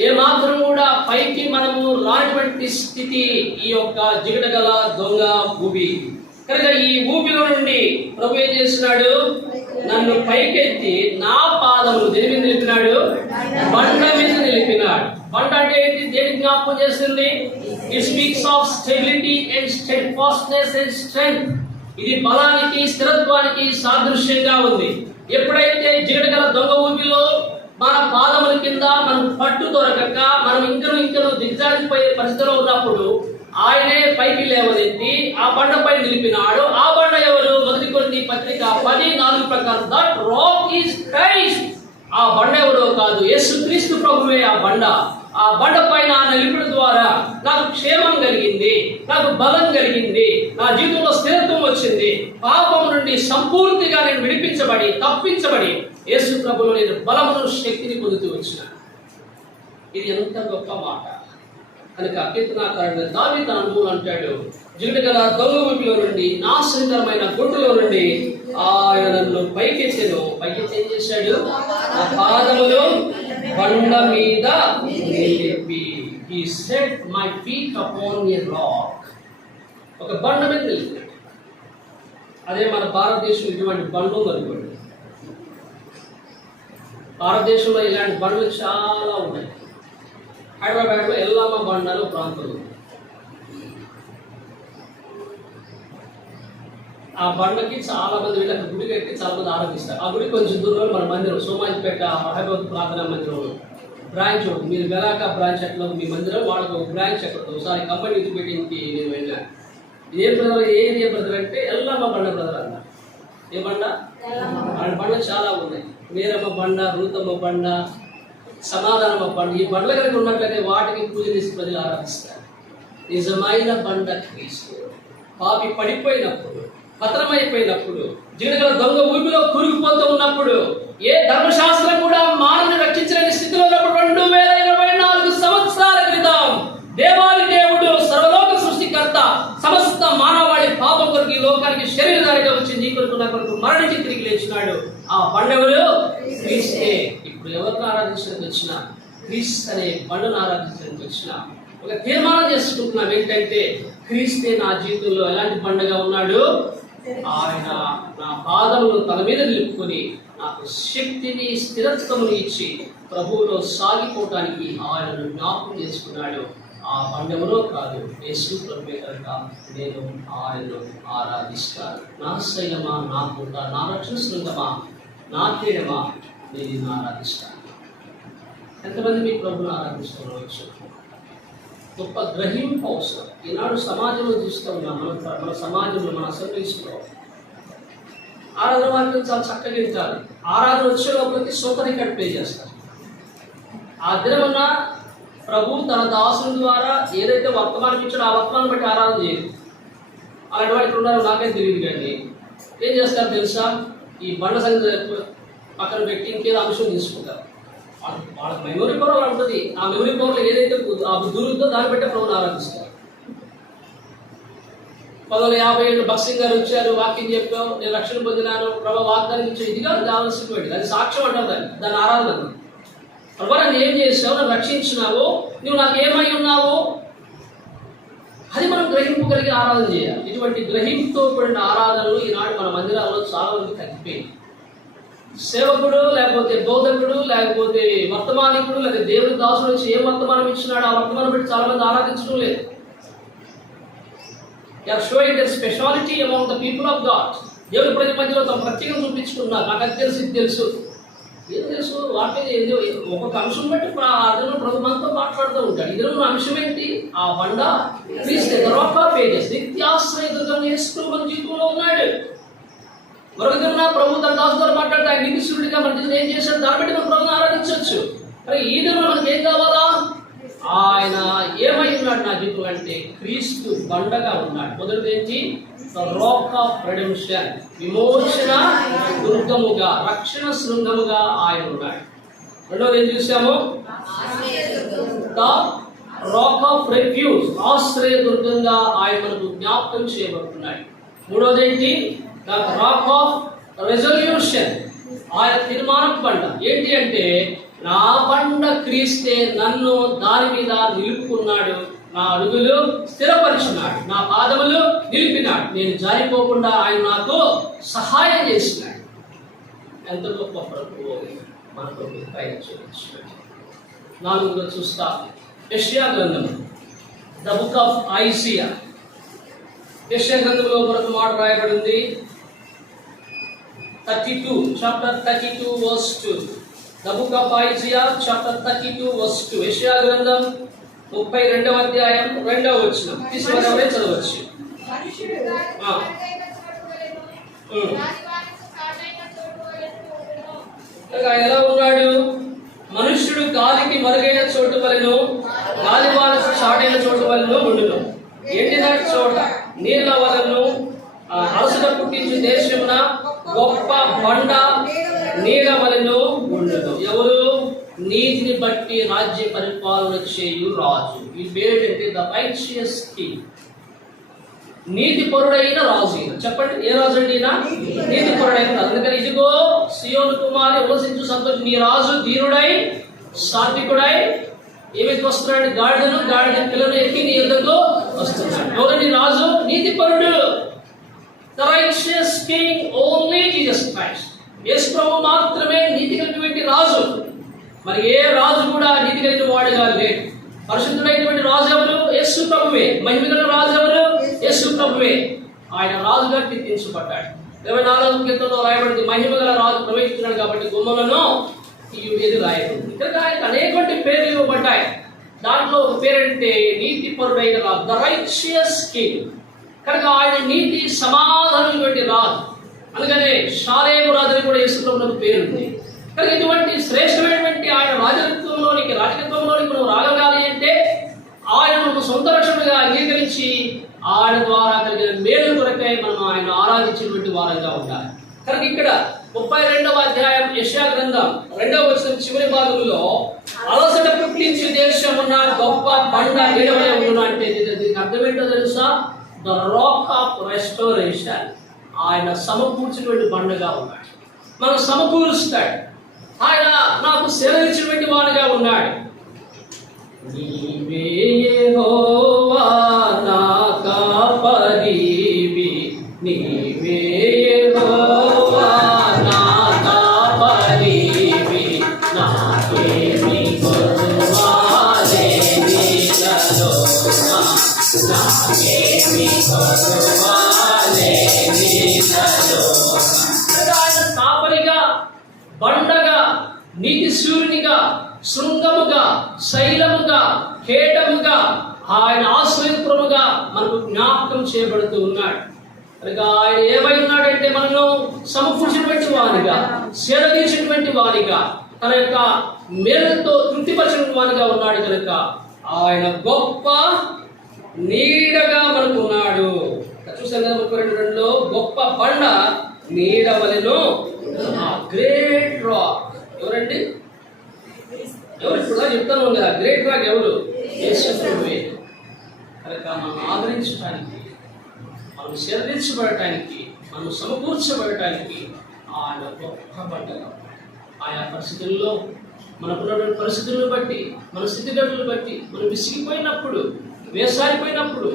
ఏమాత్రం కూడా పైకి మనము రానటువంటి స్థితి ఈ యొక్క జిగటగల దొంగ ఊపి. కనుక ఈ ఊపిలో నుండి ప్రభు ఏం చేస్తున్నాడు? నన్ను పైకెత్తి నా పాదములు దేని మీద నిలిపినాడు? బండ మీద నిలిపినాడు. బండ అంటే ఏంటి? దేనికి జ్ఞాపకం చేస్తుంది? It speaks of stability and steadfastness and strength. ఇది బలానికి, స్థిరత్వానికి సాదృశ్యంగా ఉంది. ఎప్పుడైతే జిగటగల దొంగ ఊపిలో మన పాదముల కింద మనం పట్టు దొరకక మనం ఇంకను దిగజారిపోయే పరిస్థితిలో ఉన్నప్పుడు ఆయనే పైకి లేవనెత్తి ఆ బండపై నిలిపినాడు. ఆ బండ ఎవరు? మొదటి కొరింథీ పత్రిక 10:4 ప్రకారం దట్ రాక్ ఈజ్ క్రైస్ట్. ఆ బండ ఎవరో కాదు, యేసుక్రీస్తు ప్రభువే ఆ బండ. ఆ బండ పైన నిలిపడం ద్వారా నాకు క్షేమం కలిగింది, నాకు బలం కలిగింది, నా జీవితంలో స్థిరత్వం వచ్చింది. పాపం నుండి సంపూర్తిగా నేను విడిపించబడి, తప్పించబడి యేసు ప్రభువులో నేను బలమును, శక్తిని పొందుతూ వచ్చిన. ఇది ఎంత గొప్ప మాట. కనుక కీర్తనాకారుడు దావీదు తన అనుభవం అంటాడు, జిగటగల దొంగ ఊపిలో నుండి, నాశనకరమైన గుంటలో నుండి ఆయన నన్ను పైకెత్తెను. పైకెత్తి ఏం చేశాడు? నా పాదములు బండ మీద నిలిపి. He set my feet upon a rock. ఒక బండ మీద నిలిపాడు. అదే మన భారతదేశం ఇటువంటి బండ్లు అనుకోండి. భారతదేశంలో ఇలాంటి బండ్లు చాలా ఉన్నాయి. హైదరాబాద్లో ఎల్లమ్మ బండలు ప్రాంతం. ఆ బండకి చాలా మంది వెళ్ళి అక్కడ గుడి కట్టి చాలా మంది ఆరాధిస్తారు. ఆ గుడి కొంచెం దూరంలో మన మందిరం సోమాజిపేట మహాభారత ప్రార్థనా మందిరం బ్రాంచ్ ఉంటుంది. మీరు వెలాక బ్రాంచ్ ఎట్లా మీ మందిరం, వాళ్ళకి ఒక బ్రాంచ్ ఎక్కడ ఒకసారి కంపెనీ మీటింగ్కి నేను వెళ్ళాను. ఏ బ్రదర్, ఏది ఏ బ్రదర్ అంటే ఎల్లమ్మ బండ బ్రదర్ అన్న. ఏ బండ? వాళ్ళ బండ చాలా ఉన్నాయి. వీరమ్మ బండ, రూతమ్మ బండ, సమాధానమ్మ బండ. ఈ బండ్ల కనుక ఉన్నట్లయితే వాటికి పూజ చేసి ప్రజలు ఆరాధిస్తారు. నిజమైన బండ క్రీస్తు. పాపి పడిపోయినప్పుడు, పతనమైపోయినప్పుడు, జిగటగల దొంగ ఊపిలో కూరుకుపోతూ ఉన్నప్పుడు, ఏ ధర్మశాస్త్రం కూడా మానవుని రక్షించలేని స్థితిలో ఉన్నప్పుడు 2024 సంవత్సరాల క్రితం దేవాది దేవుడు, సర్వలోక సృష్టికర్త, సమస్త మానవాళి పాపం కొరకు ఈ లోకానికి శరీరధారిగా వచ్చి నీ కొరకు, నా కొరకు మరణించి తిరిగి లేచినాడు. ఆ బండెవరు? క్రీస్తే. ఇప్పుడు ఎవరిని ఆరాధించడానికి వచ్చినా, క్రీస్తు అనే బండను ఆరాధించడానికి వచ్చినా ఒక తీర్మానం చేసుకుంటున్నాం ఏంటంటే, క్రీస్తే నా జీవితంలో ఎలాంటి బండగా ఉన్నాడు? ఆయన నా పాదములు తన మీద నిలుపుకొని నాకు శక్తిని, స్థిరత్వముని ఇచ్చి ప్రభువులో సాగిపోవటానికి ఆయనను జ్ఞాపకం చేసుకున్నాడు. ఆ బండెవరో కాదు, యేసు ప్రభువే కనుక నేను ఆయనను ఆరాధిస్తాను. నా శైలమా, నా కోట, నా రక్షణ శృంగమా, నా తీరమా, నేను ఆరాధిస్తాను. ఎంతమంది మీ ప్రభువును ఆరాధిస్తుండవచ్చు? గొప్ప గ్రహింపు అవసరం. ఈనాడు సమాజంలో చూస్తూ ఉన్నాం. మన సమాజంలో, మన అసెంబ్లీస్లో ఆరాధన వాక్యం చాలా చక్కగా వింటారు. ఆరాధన వచ్చే లోపలికి సూపర్ రికార్డ్ ప్లే చేస్తారు. ఆ దినమన్నా ప్రభు తన దాసుల ద్వారా ఏదైతే వర్తమానం ఇచ్చాడో ఆ వర్తమానం బట్టి ఆరాధన చేయదు. అలాంటి వాడు ఇక్కడ ఉన్నారో నాకేం తెలియదు. కానీ ఏం చేస్తారు తెలుసా? ఈ బండ సంగతి పక్కన పెట్టి ఇంకేదో అంశం తీసుకుంటారు. వాళ్ళ మెమొరీ పవర్ ఉంటుంది. ఆ మెమొరీ పవర్లో ఏదైతే ఆ దూరుందో దాన్ని బట్టే ప్రభుని ఆరాధిస్తారు. 1957 బక్సింగ్ గారు వచ్చారు, వాక్యం చెప్పావు, నేను రక్షణ పొందినాను, ప్రభు వాగ్దానం ఇచ్చావు. ఇది కాదు కావాల్సినటువంటి, అది సాక్ష్యం అంటారు దాని ఆరాధన. ప్రభు నన్ను ఏం చేసావు, నన్ను రక్షించినావు, నువ్వు నాకు ఏమై ఉన్నావు, అది మనం గ్రహింపు కలిగి ఆరాధన చేయాలి. ఇటువంటి గ్రహింపుతో కూడిన ఆరాధనలు ఈనాడు మన మందిరాల్లో చాలా మంది తగ్గిపోయింది. సేవకుడు లేకపోతే బోధకుడు లేకపోతే వర్తమానికుడు లేదా దేవుడి దాసుడు వచ్చి ఏ వర్తమానం ఇచ్చినాడు ఆ వర్తమానం బట్టి చాలా మంది ఆరాధించడం లేదు. They are showing their speciality among the people of God. దేవుడి ప్రజల మధ్యలో తమ ప్రత్యేకం చూపించుకున్నారు. నాకు అది తెలుసు, ఇది తెలుసు, ఏం తెలుసు, వాటి ఒక్కొక్క అంశం బట్టి అతను ప్రభు మనతో మాట్లాడుతూ ఉంటాడు. ఇద్దరు అంశం ఏంటి? ఆ బండ క్రీస్తు, రాక్ ఆఫ్ ఏజెస్, నిత్యాశ్రయ దుర్గం యేసు మన జీవితంలో ఉన్నాడు. మరొక దిన ప్రభు తన దాసు ద్వారా మాట్లాడితే ఆయన నిత్యసూరుడిగా మన జీవితం ఏం చేశాడు, దాన్ని బట్టి మనం ప్రభుని ఆరాధించవచ్చు. మరి ఈ దిన మనకి ఏం కావాలా? ఆయన ఏమై ఉన్నాడు నా జీవితం అంటే క్రీస్తు బండగా ఉన్నాడు. మొదటిది ఏంటి? రాక్ ఆఫ్ రెడెంప్షన్, విమోచన దుర్గముగా, రక్షణ శృంగముగా ఆయన ఉన్నాడు. రెండోది ఏం చూసాము? ద రాక్ ఆఫ్ రెఫ్యూజ్, ఆశ్రయ దుర్గంగా ఆయన మనకు జ్ఞాపకం చేయబడుతున్నాడు. మూడోది ఏంటి? ద రాక్ ఆఫ్ రెజల్యూషన్, ఆయన తీర్మానం బండ. ఏంటి అంటే నా బండ క్రీస్తే, నన్ను దాని మీద నిలుపుకున్నాడు, నా అడుగులు స్థిరపరిచినాడు, నా పాదములు నిలిపినాడు, నేను జారిపోకుండా ఆయన నాకు సహాయం చేసినాడు. ఎంత గొప్ప ప్రభువు మన ప్రభు పైన చూపించినాడు. నాలుగులో చూస్తా యెషయా గ్రంథం, ద బుక్ ఆఫ్ ఐజియా. యెషయా గ్రంథంలో మరొక మాట రాయబడింది, 32 chapter 32 verse 2. The book of Isaiah chapter 32 verse 2. యెషయా గ్రంథం 32వ అధ్యాయం 2వ వచనం. తీసుకునే చదవచ్చు. ఆయన ఎలా ఉన్నాడు? మనుష్యుడు గాలికి మరుగైన చోటు వలెను, గాలివానకు చాటైన చోటు వలెను ఉండును. ఎండిన చోట నీళ్ల వలెను, అలసట పుట్టించు దేశమున గొప్ప బండ నీడ వలెను ఉండును. ఎవరు? నీతిని బట్టి రాజ్య పరిపాలన చేయు రాజు. ఈ పేరేంటి? ద రైచియస్ కింగ్, నీతి పరుడైన రాజు. చెప్పండి, ఏ రాజు అండి? నీతి పరుడైన రాజు. అందుకని ఇదిగో సియోను కుమారి ఉల్లసించు సంతోషం, నీ రాజు ధీరుడై సాత్వికుడై ఏమిటి వస్తున్నాడు? గాడిద పిల్లలు ఎక్కి నీ ఎద్దకు వస్తున్నాడు. ఎవరండి రాజు? నీతి పరుడు. The righteous king only Jesus Christ. Yesu ప్రభువు మాత్రమే నీతి కలిగినటువంటి రాజు. మరి ఏ రాజు కూడా నీతి కలిగిన వాడుగా లేడు. పరిశుద్ధుడైనటువంటి రాజు ఎవరు? యేసు ప్రభువే. మహిమగల రాజు ఎవరు? యేసు ప్రభువే. ఆయన రాజుగా కీర్తించబడ్డాడు. 24వ కీర్తనలో రాయబడింది, మహిమగల రాజు ప్రవేశించినాడు కాబట్టి గుమ్మలను ఎదురు రాయబడింది. ఇక్కడ ఆయనకు అనేకటువంటి పేర్లు ఇవ్వబడ్డాయి. దాంట్లో పేరంటే నీతి పరుడైన రాజు, ద రైచియస్ కింగ్. కనుక ఆయన నీతి సమాధానమైనటువంటి రాజు. అందుకనే షాలేము రాజుని కూడా యేసు ప్రభువుకు పేరుంది. కనుక ఇటువంటి శ్రేష్టమైనటువంటి ఆయన రాజకీయంలోనికి మనం రాగలగాలి అంటే ఆయన సొంత రక్షణగా అంగీకరించి ఆయన ద్వారా కలిగిన మేలు కొరకై మనం ఆయన ఆరాధించినటువంటి వారంగా ఉండాలి. కనుక ఇక్కడ 32వ అధ్యాయం యెషయా గ్రంథం 2వ వచనం చివరి భాగంలో అలసట పుట్టించు దేశమున్న గొప్ప బండ నీడవలే ఉండును అంటే దీనికి అర్థం ఏంటో తెలుసా? The rock of restoration. ఆయన సమకూర్చినటువంటి బండగా ఉన్నాడు, మనం సమకూరుస్తాడు. ఆయన నాకు సెలవిచ్చినటువంటి వాడుగా ఉన్నాడు. నీవే యెహోవా నా కాపరివి, నీవే యెహోవా నా కాపరివి, నాకేమి కొదువాలేని నలోనా, నాకేమి కొదువాలేని నలోనా. ఆయన కాపరిగా, బండగా, నీతి సూర్యునిగా, శృంగముగా, శైలముగా, ఖేడముగా, ఆయన ఆశ్రయపురముగా మనకు జ్ఞాపకం చేయబడుతూ ఉన్నాడు. కనుక ఆయన ఏమై ఉన్నాడంటే మనను సమకూర్చినటువంటి వానిగా, సేదతీర్చినటువంటి వానిగా, తన యొక్క మేలుతో తృప్తిపరిచిన వానిగా ఉన్నాడు. కనుక ఆయన గొప్ప నీడగా మనకు ఉన్నాడు. చూసాం కదా 32:2, గొప్ప బండ నీడ వలెను, గ్రేట్ రాక్. ఎవరండి? ఎవరు? ఇప్పుడు చెప్తాను కదా, గ్రేట్ రాక్ ఎవరు? యేసు ప్రభువే. కనుక మనం ఆదరించడానికి మనం శరణించబడటానికి, మనం సమకూర్చబడటానికి ఆయన గొప్ప పండుగ. ఆయా పరిస్థితుల్లో, మనకున్నటువంటి పరిస్థితులను బట్టి, మన స్థితిగతులను బట్టి, మనం విసిగిపోయినప్పుడు, వేసారిపోయినప్పుడు,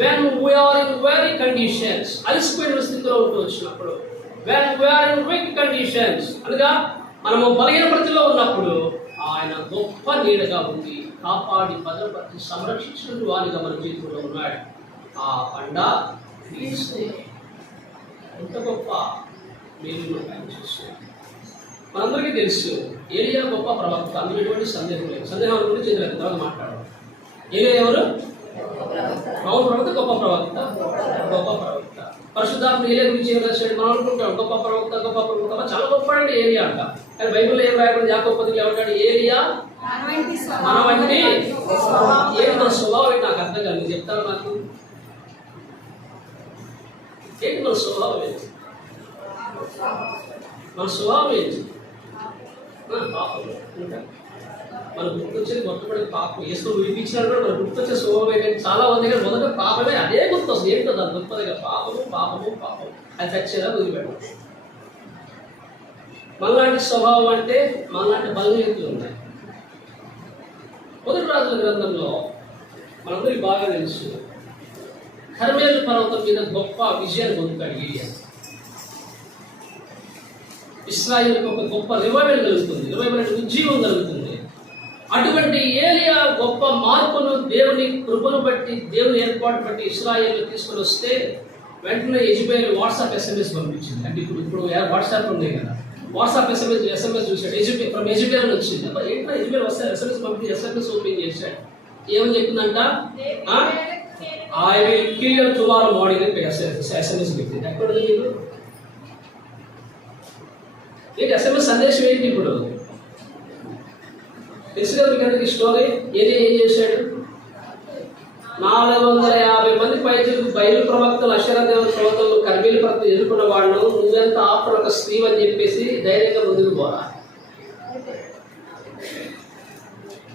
when we are in very conditions, అలసిపోయిన స్థితిలో ఉంటూ వచ్చినప్పుడు, when we are in weak conditions, అనగా మనము బలహీన పరిస్థితిలో ఉన్నప్పుడు ఆయన గొప్ప నీడగా ఉంది, కాపాడి భద్రపరిచి సంరక్షించిన వారిగా మన జీవితంలో ఉన్నాడు. ఆ పండ క్రీస్తే. ఎంత గొప్ప మేలు ఆయన చూస్తున్నాడు. మనందరికీ తెలుసు ఏలియా గొప్ప ప్రవక్త, అందులో ఎటువంటి సందేహం లేదు. సందేహం గురించి తర్వాత మాట్లాడడం. ఏలియా ఎవరు? అవును, ప్రవక్త, గొప్ప ప్రవక్త, గొప్ప ప్రవక్త. పరిశుద్ధాత్మ ఏలియా గురించి ఏం రాశాడు? మనం అనుకుంటాం గొప్ప ప్రవక్త, గొప్ప ప్రవక్త, చాలా గొప్పవాడండి ఏలియా అంట. కానీ బైబిల్లో ఏం రాయబడింది? యాకోబు పత్రికలో ఏమంటాడు? ఏలియా మన వంటి. ఏంటి మన స్వభావం ఏంటి? నాకు అర్థం కాదు. మీరు చెప్తారా నాకు? ఏంటి మన స్వభావం ఏంటి? మన స్వభావం ఏంటి? పాపం. మనకు గుర్తొచ్చేది మొట్టమొదటి పాపం. ఏసులో విడిపించినా కూడా మనకు గుర్తొచ్చే స్వభావం ఏంటంటే చాలా మంది దగ్గర మొదట పాపమే, అదే గుర్తొస్తుంది. ఏంటో దాని గొప్పదిగా పాపము పాపము పాపం, అది చచ్చేలా వదిలిపెట్టడం. మనలాంటి స్వభావం అంటే మనలాంటి బలహీనతలు ఉన్నాయి. మొదటి రాజుల గ్రంథంలో మనందరికీ బాగా తెలుసు, కర్మేలు పర్వతం మీద గొప్ప విజయాన్ని పొందుతాడు ఏలియా. ఇశ్రాయేలుకు ఒక గొప్ప రివైవల్ కలుగుతుంది, రివైవల్ అంటే ఉజ్జీవం కలుగుతుంది. అటువంటి ఏలియా గొప్ప మార్పును, దేవుని కృపను బట్టి, దేవుని ఏర్పాటు బట్టి ఇశ్రాయేలు తీసుకుని వస్తే వెంటనే యెజబెల్ వాట్సాప్ SMS పంపించింది. అంటే ఇప్పుడు వాట్సాప్ ఉన్నాయి కదా, వాట్సాప్ SMS చూశాడు. యెజబెల్ అని వచ్చింది. ఏంటో యెజబెల్ వస్తే SMS పంపించి SMS ఓపెన్ చేశాడు. ఏమని చెప్పిందంట? I will kill you tomorrow morning అని SMS పెట్టింది. ఎక్కడ మీకు ఏంటి SMS సందేశం ఏంటి? ఇప్పుడు తెలుసు కదా మీకు అందరికీ స్టోరీ. ఏం చేశాడు? 450 మంది పైచులకు బయలు ప్రవక్తలు, అక్షరదేవ ప్రవక్తలు, కర్మేలు ప్రవక్తలు ఎదుర్కొన్న వాళ్ళు, నువ్వెంత ఆఫ్టర్ ఒక స్త్రీ అని చెప్పేసి ధైర్యంగా ముందుకు పోరా.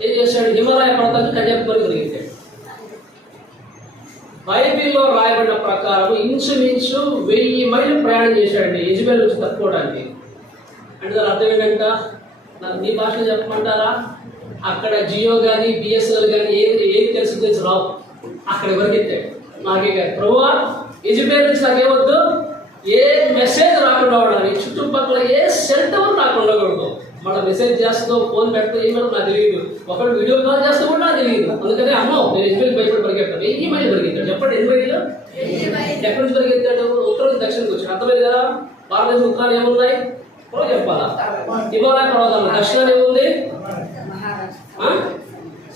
ఏం చేశాడు? హిమాలయ పర్వతాన్ని కన్యాకుమారి కలిగించాడు. బైబిల్లో రాయబడిన ప్రకారం ఇంచుమించు 1000 మైళ్ళు ప్రయాణం చేశాడండి యెజబెల్ నుంచి తప్పుకోవడానికి. అంటే దాని అర్థం ఏంటంట? నాకు మీ భాషలో చెప్పమంటారా? అక్కడ జియో కానీ BSNL కానీ ఏది తెలిసి రావు. అక్కడ ఎవరికి ఎత్తాడు? నాకే కాదు. ప్రభువా, యెజబెల్ నుంచి నాకేమొద్దు, ఏ మెసేజ్ రాకుండా ఉండాలి, చుట్టుపక్కల ఏ సెల్ టవర్ రాకుండా ఉండకూడదు. మళ్ళీ మెసేజ్ చేస్తుందో, ఫోన్ పెడతా, ఏమో నాకు తెలియదు. ఒకటి వీడియో కాల్ చేస్తే కూడా నాకు తెలియదు. అందుకని అమ్మో నేను యెజబెల్ భయపడి పరిగెత్తాను. 1000 మైళ్ళు పరిగెత్తాడు. చెప్పండి, 1000 మైళ్ళు ఎక్కడి నుంచి పరిగెత్తాడు? ఉత్తరం నుంచి దక్షిణకి వచ్చాడు. అర్థమైంది కదా? భారతదేశం ఉత్తరాలు ఏమున్నాయి చెప్పాలా? హిమాలయ పర్వతాలు. దక్షిణాలు ఏముంది?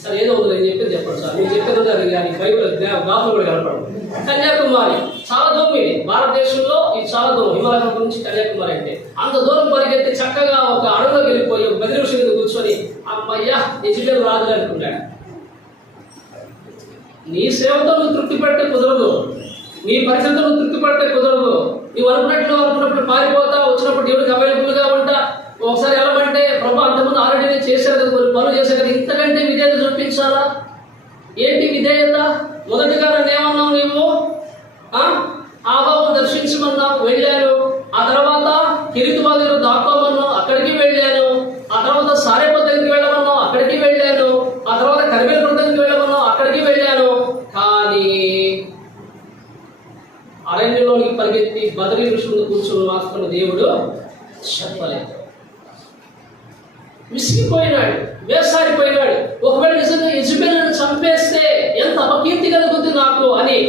సార్ ఏదో ఉంది, నేను చెప్పేది చెప్పండి సార్. నేను చెప్పేది అది కానీ బైబిల్ గాథలు కూడా కనపడదు. కన్యాకుమారి చాలా దూరం. ఇది భారతదేశంలో ఇది చాలా దూరం. హిమాలయ పర్వతం నుంచి కన్యాకుమారి అంటే అంత దూరం పరిగెత్తి చక్కగా ఒక అడవిలోకి వెళ్ళిపోయి ఒక 10 నిమిషం మీద కూర్చొని అమ్మయ్యా యెజబెల్ రాదు అనుకున్నాడు. నీ సేవతో నువ్వు తృప్తి పడితే కుదరదు, నీ పరిస్థితులు నువ్వు తృప్తి పడితే కుదరదు. నువ్వు అనుకున్నప్పుడు పారిపోతా, వచ్చినప్పుడు దేవుడికి అవైలబుల్గా ఉంటా. ఒకసారి వెళ్ళమంటే ప్రభు అంతకుముందు ఆల్రెడీ నేను చేశాను కదా, కొన్ని పనులు చేశాను కదా, ఇంతకంటే విధేయత చూపించాలా? ఏంటి విధేయత? మొదటిగా నన్ను ఏమన్నావు నీవు? ఆబాబు దర్శించమన్నావు, వెళ్ళాను. ఆ తర్వాత కిరీతుబా దగ్గర దాక్కోమన్నావు, అక్కడికి వెళ్ళాను. ఆ తర్వాత సారేపత్ దగ్గరికి వెళ్ళమన్నావు, అక్కడికి వెళ్ళాను. ఆ తర్వాత కర్మేలు దగ్గరికి వెళ్ళమన్నావు, అక్కడికి వెళ్ళాను. కానీ అరణ్యంలోనికి పరిగెత్తి బదరీ ఋషులను కూర్చొని మాత్రం దేవుడు చెప్పలేదు. విసిగిపోయినాడు, వేసారిపోయినాడు. ఒకవేళ నిజంగా యెజబెల్ను చంపేస్తే ఎంత అపకీర్తి కలుగుతుంది నాకు అని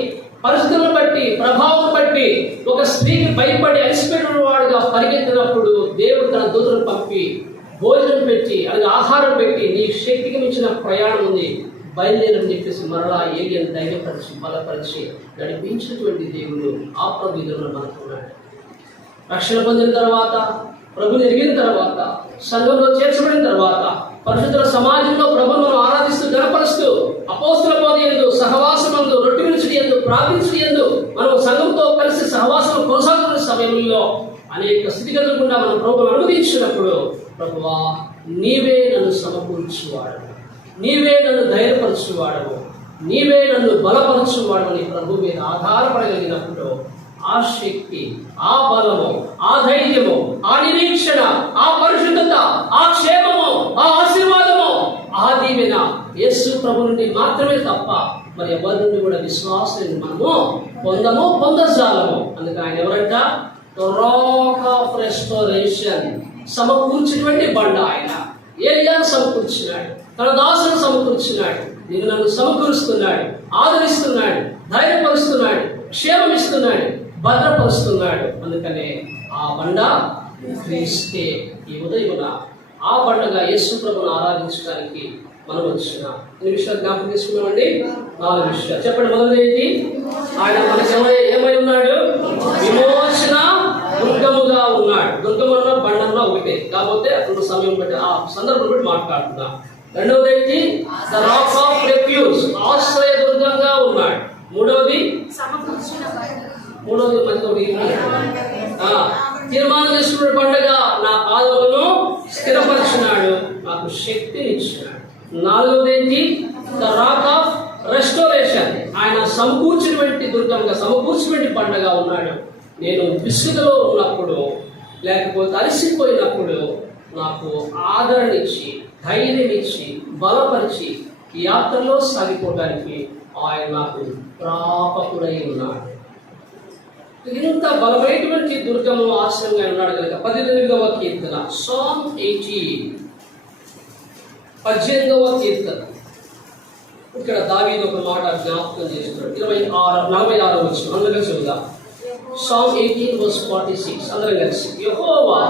పరిస్థితులను బట్టి, ప్రభావం బట్టి ఒక స్త్రీకి భయపడి అలసిపెట్టిన వాడుగా పరిగెత్తినప్పుడు దేవుడు తన దూతలను పంపి భోజనం పెట్టి, అలాగే ఆహారం పెట్టి, నీ శక్తికి మించిన ప్రయాణం ఉంది, బయలుదేరని చెప్పేసి మరలా ఏలియాను ధైర్యపరిచి బలపరిచి నడిపించినటువంటి దేవుడు ఆ ప్రభువులను మనకున్నాడు. రక్షణ పొందిన తర్వాత, ప్రభుని ఎరిగిన తర్వాత, సంఘంలో చేర్చబడిన తర్వాత, పరిశుద్ధుల సమాజంలో ప్రభువును ఆరాధిస్తూ గణపరుస్తూ అపోస్తుల బోధ యందు, సహవాసమందు, రొట్టె విరుచుడి యందు, ప్రార్థించుడి యందు మనం సంఘంతో కలిసి సహవాసం కొనసాగుతున్న సమయంలో అనేక స్థితిగతులు గుండా మనం ప్రభువును అనుమతించినప్పుడు, ప్రభువా నీవే నన్ను సమకూర్చువాడు, నీవే నన్ను ధైర్యపరచువాడవు, నీవే నన్ను బలపరచువాడని ప్రభు మీద ఆధారపడగలిగినప్పుడు ఆ శక్తి, ఆ బలము, ఆ ధైర్యము, ఆ నిరీక్షణ, ఆ పరిశుద్ధత, ఆ క్షేమము, ఆ ఆశీర్వాదము, ఆ దీవెన యేసు ప్రభు నుండి మాత్రమే తప్ప మరి ఎవరి నుండి కూడా విశ్వాసాన్ని మనము పొందజాలము. అందుకని ఆయన ఎవరంట? రాక్ ఆఫ్ రెస్టోరేషన్, సమకూర్చినటువంటి బండ. ఆయన ఏలియాను సమకూర్చినాడు, తన దాసును సమకూర్చినాడు, నిన్ను నన్ను సమకూరుస్తున్నాడు, ఆదరిస్తున్నాడు, ధైర్యపరుస్తున్నాడు, క్షేమమిస్తున్నాడు, భద్రపరుస్తున్నాడు. అందుకనే ఆ బండ క్రీస్తే. ఈ ఉదయమున ఆ బండగా యేసు ప్రభువును ఆరాధించడానికి మనం వచ్చిన ఎన్ని విషయాలు జ్ఞాపకం తీసుకున్నామండి? 4 విషయాలు చెప్పండి. మొదటిది, ఆయన మనకి ఏమై ఉన్నాడు? విమోచన దుర్గముగా ఉన్నాడు. దుర్గమున్న బండన్న ఒకటే, కాకపోతే అక్కడ సమయం బట్టి ఆ సందర్భం బట్టి మాట్లాడుతున్నా. రెండవది, ద రాక్ ఆఫ్ రెఫ్యూజ్, ఆశ్రయ దుర్గంగా ఉన్నాడు. మూడవది తీర్మానం చేసుకున్న పండుగ నా పాదములను స్థిరపరిచినాడు, నాకు శక్తిని ఇచ్చినాడు. నాలుగవది ఏంటి? ద రాక్ ఆఫ్ రెస్టోరేషన్, ఆయన సమకూర్చినటువంటి దుర్గంగా, సమకూర్చినటువంటి పండుగ ఉన్నాడు. నేను విసుగులో ఉన్నప్పుడు, లేకపోతే అలసిపోయినప్పుడు నాకు ఆదరణ ఇచ్చి, ధైర్యం ఇచ్చి, బలపరిచి ఈ యాత్రలో సాగిపోవడానికి ఆయన నాకు ప్రాపకుడై ఉన్నాడు. ఇంత బలమైనటువంటి దుర్గము ఆశ్రయంగా ఉన్నాడు కనుక 18వ కీర్తన, సాంగ్ 80, 18వ కీర్తన. ఇక్కడ దావీదు ఒక మాట జ్ఞాపకం చేస్తున్నాడు. 46 వచనం అందరం చదువుదాం. సాంగ్ 18:46 అందరం కలిసి. యెహోవా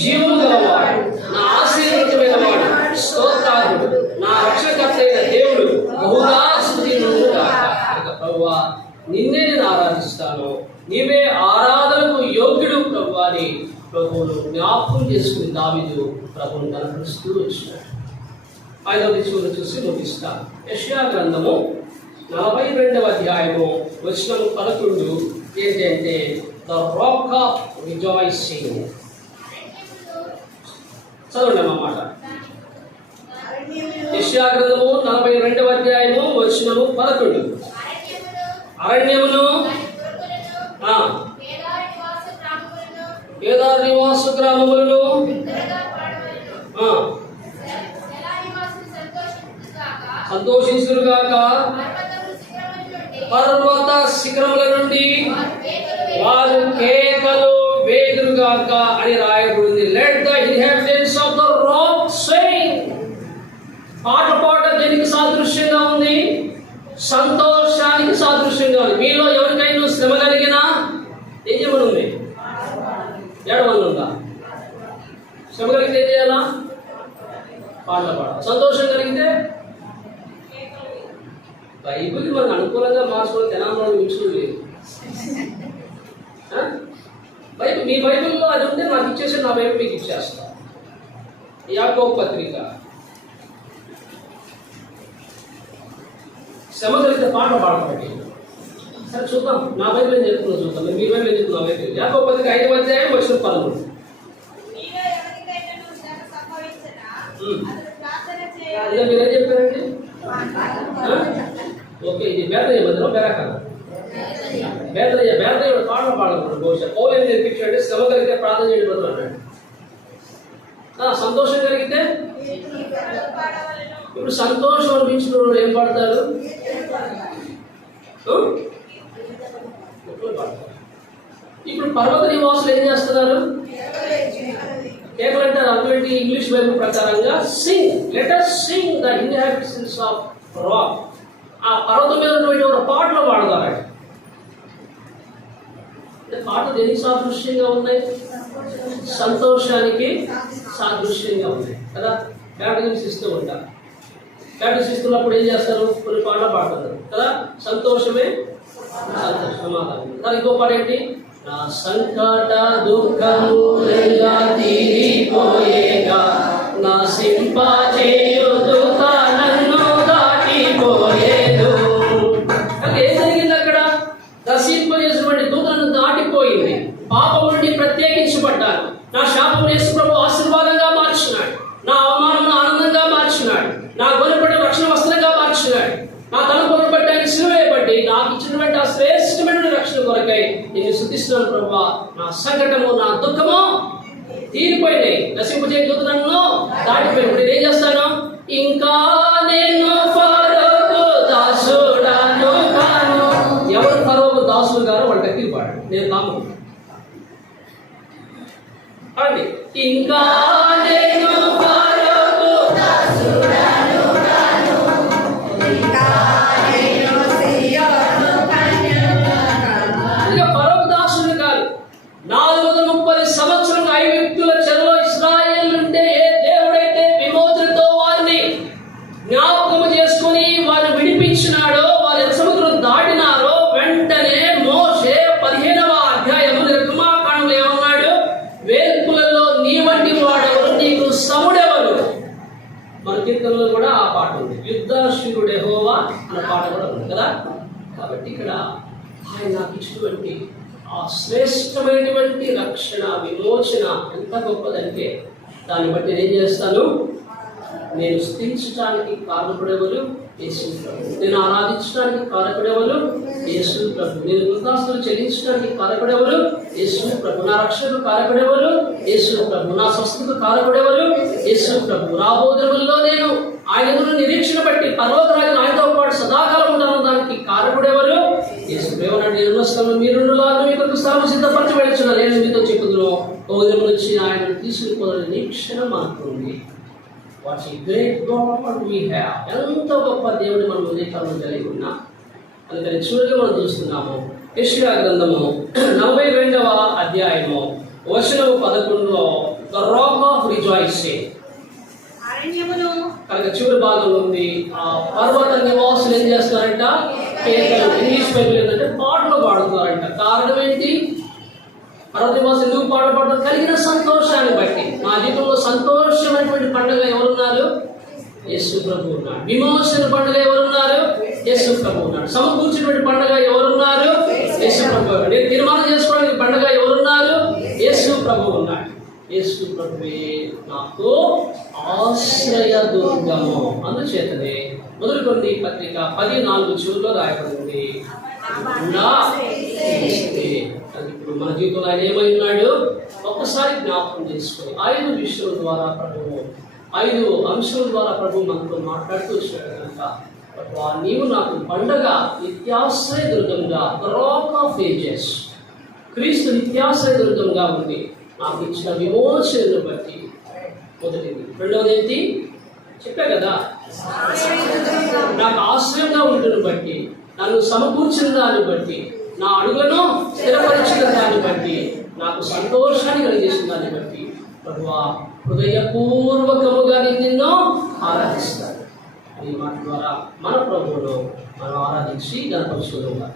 జీవము గలవాడు, నా ఆశీర్వదితమైన వాడు, స్తోత్రార్హుడు, నా రక్షకర్త అయిన దేవుడు బహుగా స్తుతి నొందుగాక. ప్రభువా, నిన్నే నేను ఆరాధిస్తాను, నీవే ఆరాధనకు యోగ్యుడు ప్రభువా అని ప్రభువును జ్ఞాపకం చేసుకుని దావీదు ప్రభువును కనపరుస్తూ వచ్చినాడు. 5వ వచనం చూసి ముగిస్తాను. యెషయా గ్రంథము 42వ అధ్యాయము వచనం 11 ఏంటంటే ద రాక్ ఆఫ్ రిజాయిసింగ్. చదవండి అన్నమాట. యెషయా గ్రంథము 42వ అధ్యాయము వచనము 11. అరణ్యమును, కేదార్ నివాస గ్రామములను సంతోషించుగాక, పర్వత శిఖరముల నుండి వారు కేకలు వేదురుగాక అని రాయబడింది. Let the inhabitants of the rock Singh. పాట దేనికి సాదృశ్యంగా ఉంది? సంతోషానికి సాదృశ్యంగా ఉంది. మీలో ఎవరికైనా శ్రమ కలిగినా ఏం చేయమని ఉంది? ఏడవని ఉందా? శ్రమ కలిగితే ఏం చేయాలా? పాట పాడాలి. సంతోషం కలిగితే బైబిల్ మనకు అనుకూలంగా మార్చుకోవడం జనాభా విషయం లేదు. బైబిల్ మీ బైబిల్లో అది ఉంటే నాకు ఇచ్చేసి నా బైబిల్ మీకు ఇచ్చేస్తా. యాకోబు పత్రిక. శ్రమ కలిగితే పాట పాడకండి. సరే చూద్దాం, నా బైబిల్ ఏం చెప్తున్నా చూద్దాం. మీ బైబిల్ ఏం చెప్తున్నా బైబిల్? యాకోబు పత్రిక 5వ అధ్యాయం వచనం 13. మీరేం చెప్పారండి? ఓకే, ఇది బేదయ్య మధ్యలో బెరక బేదయ్య పాటలు పాడకూడదు. బహుశా పౌలు ఏం నేర్పించాడు? శ్రమ కలిగితే ప్రార్థన చేయడం బదులు అన్నాడు. సంతోషం కలిగితే, ఇప్పుడు సంతోషం అనిపించిన వాళ్ళు ఏం పాడతారు? ఇప్పుడు పర్వత నివాసులు ఏం చేస్తున్నారు? కేవలం అంటే అర్థం ఏంటి? ఇంగ్లీష్ బైబిల్ ప్రకారంగా Singh, let us Singh the inhabitants of rock. ఆ పర్వతం మీద ఉన్నటువంటి ఒక పాటలో పాడతారు. పాట దేనికి సాదృశ్యంగా ఉన్నాయి? సంతోషానికి సాదృశ్యంగా ఉన్నాయి కదా. బ్యాప్టిజం ఇస్తూ ఉంటారు. బ్యాప్టిజం ఇస్తున్నప్పుడు ఏం చేస్తారు? కొన్ని పాటలు పాడుతున్నారు కదా. సంతోషమే సమాధానం. దాని ఇంకో పాట ఏంటి? నా సంకట దుఃఖముగా తీరిపోయేగా, నా సింపాచేయు దుఃఖ నన్ను దాటిపోయేదు. అంటే ఏం జరిగింది అక్కడ? దశింపజేసినటువంటి దూత నన్ను దాటిపోయింది. పాపం నుండి ప్రత్యేకించబడ్డాను. నా శాపం యేసు ప్రభు ఆశీర్వాదంగా మార్చినాడు. నా అవమానం ఆనందంగా మార్చినాడు. నా గొర్రెపడి రక్షణ వస్త్రంగా మార్చినాడు. నా తలపొరపడి బట్టి నాకు ఇచ్చినటువంటి ఆ శ్రేష్టమైన రక్షణ కొరకై నేను స్తుతిస్తున్నాను ప్రభువా. నా సంకటము నా దుఃఖము తీరిపోయినాయి. నశింపజేయ దూత నన్ను దాటిపోయినప్పుడు నేను ఏం చేస్తాను? ఇంకా నేను ఫరోకు దాసుడను కాను. ఎవరు ఫరోకు దాసుడు గారు వాళ్ళ దగ్గరికి వాడు, నేను కాము అండి. ఇంకా నేను ఫరోకు దాసుడను కాను, ఇంకా నేను సియోను కన్యకను. ఇక ఫరోకు దాసుడు కాదు. 430 సంవత్సరాలు ఐగుప్తుల చెరలో ఇశ్రాయేలు ఉంటే ఏ దేవుడైతే విమోచనతో వారిని జ్ఞాపకము చేసుకుని వారిని విడిపించినాడో, వారి సముద్రం దాటినారో, వెంటనే మోషే 15వ అధ్యాయము నిర్గమాకాండలో ఏమన్నాడు? వేల్పులలో నీ వంటి వాడెవరు, నీకు సముడెవరు. మన కీర్తనలో కూడా ఆ పాట ఉంది, యుద్ధశూరుడు యెహోవా అనే పాట కూడా ఉంది కదా. కాబట్టి ఇక్కడ ఆయన నాకు ఇచ్చినటువంటి ఆ శ్రేష్టమైనటువంటి రక్షణ విమోచన ఎంత గొప్పదంటే దాన్ని బట్టి నేను చేస్తాను. నేను స్తుతించడానికి కారకుడెవరు? యేసు ప్రభు. నేను ఆరాధించడానికి కారకుడెవరు? యేసు ప్రభు. నేను కృతజ్ఞతలు చెల్లించడానికి కారకుడెవరు? యేసు ప్రభు. నా రక్షణకు కారకుడెవరు? యేసు ప్రభు. నా స్వస్థతకు కారకుడెవరు? యేసు ప్రభు. రాబోదినముల్లో నేను ఆయన నిరీక్షణ బట్టి పర్వతరాజు ఆయనతో పాటు సదాకాలం ఉంటాను దానికి కారకుడెవరు? యేసు ప్రభు. నేను స్థలం మీరు మీకు స్థలం సిద్ధపరచి వెళ్ళుచున్నా. నేను మీతో చెప్పుదును, ఓదినం వచ్చి ఆయన తీసుకుపోదని నిరీక్షణ మాత్రమే. What a great God we have. ఎంత గొప్ప దేవుని మనం ఉదయకాలంలో కలిగి ఉన్నాం. అందుకని చివరిగా మనం చూస్తున్నాము యెషయా గ్రంథము 42వ అధ్యాయము వచనము 11లో ద రాక్ ఆఫ్ రిజాయిసింగ్. కనుక చివరి భాగంలో ఉంది, ఆ పర్వత నివాసులు ఏం చేస్తున్నారంట? కేకలు. ఇంగ్లీష్ బైబిల్ ఏంటంటే పాటలు పాడుతున్నారంట. కారణం ఏంటి? పర్వత నివాసులు ఎందుకు పాటలు పాడతారు? కలిగిన సంతోషాన్ని బట్టి. నా జీవితంలో సంతోషమైనటువంటి పండుగ ఎవరున్నారు? యేసు ప్రభు ఉన్నాడు. విమోచన పండుగ ఎవరున్నారు? యేసు ప్రభు ఉన్నాడు. సమకూర్చినటువంటి పండుగ ఎవరున్నారు? యేసు ప్రభు. నేను తీర్మానం చేసుకోవడానికి పండుగ ఎవరున్నారు? యేసు ప్రభు ఉన్నాడు. యేసు ప్రభువే నాకు ఆశ్రయ దుర్గము. అందుచేతనే మొదటి కొరింథీ పత్రిక 10:4 చివరిలో రాయబడింది. ఇప్పుడు మన జీవితంలో ఆయన ఏమై ఉన్నాడు? ఒక్కసారి జ్ఞాపకం చేసుకొని 5 విషయాల ద్వారా ప్రభువు, 5 అంశాల ద్వారా ప్రభు మనతో మాట్లాడుతూ వచ్చాడు కనుక నీవు నాకు పండగ నిత్యాశ్రయ దుర్గంగా, రాక్ ఆఫ్ ఏజెస్. క్రీస్తు నిత్యాశ్రయ దుర్గంగా ఉంది. నాకు ఇచ్చిన విమోచనను బట్టి మొదటిది. రెండవది ఏంటి చెప్పా కదా, నాకు ఆశ్రయంగా ఉంటున్న బట్టి, నన్ను సమకూర్చిన దాన్ని బట్టి, నా అడుగులను స్థిరపరిచిన దాన్ని బట్టి, నాకు సంతోషాన్ని కలిగేసిన దాన్ని బట్టి ప్రభువా హృదయపూర్వకముగా నిన్ను ఆరాధిస్తాను. ఈ మాట ద్వారా మన ప్రభువును మనం ఆరాధించి గణపరుచుకుందాం.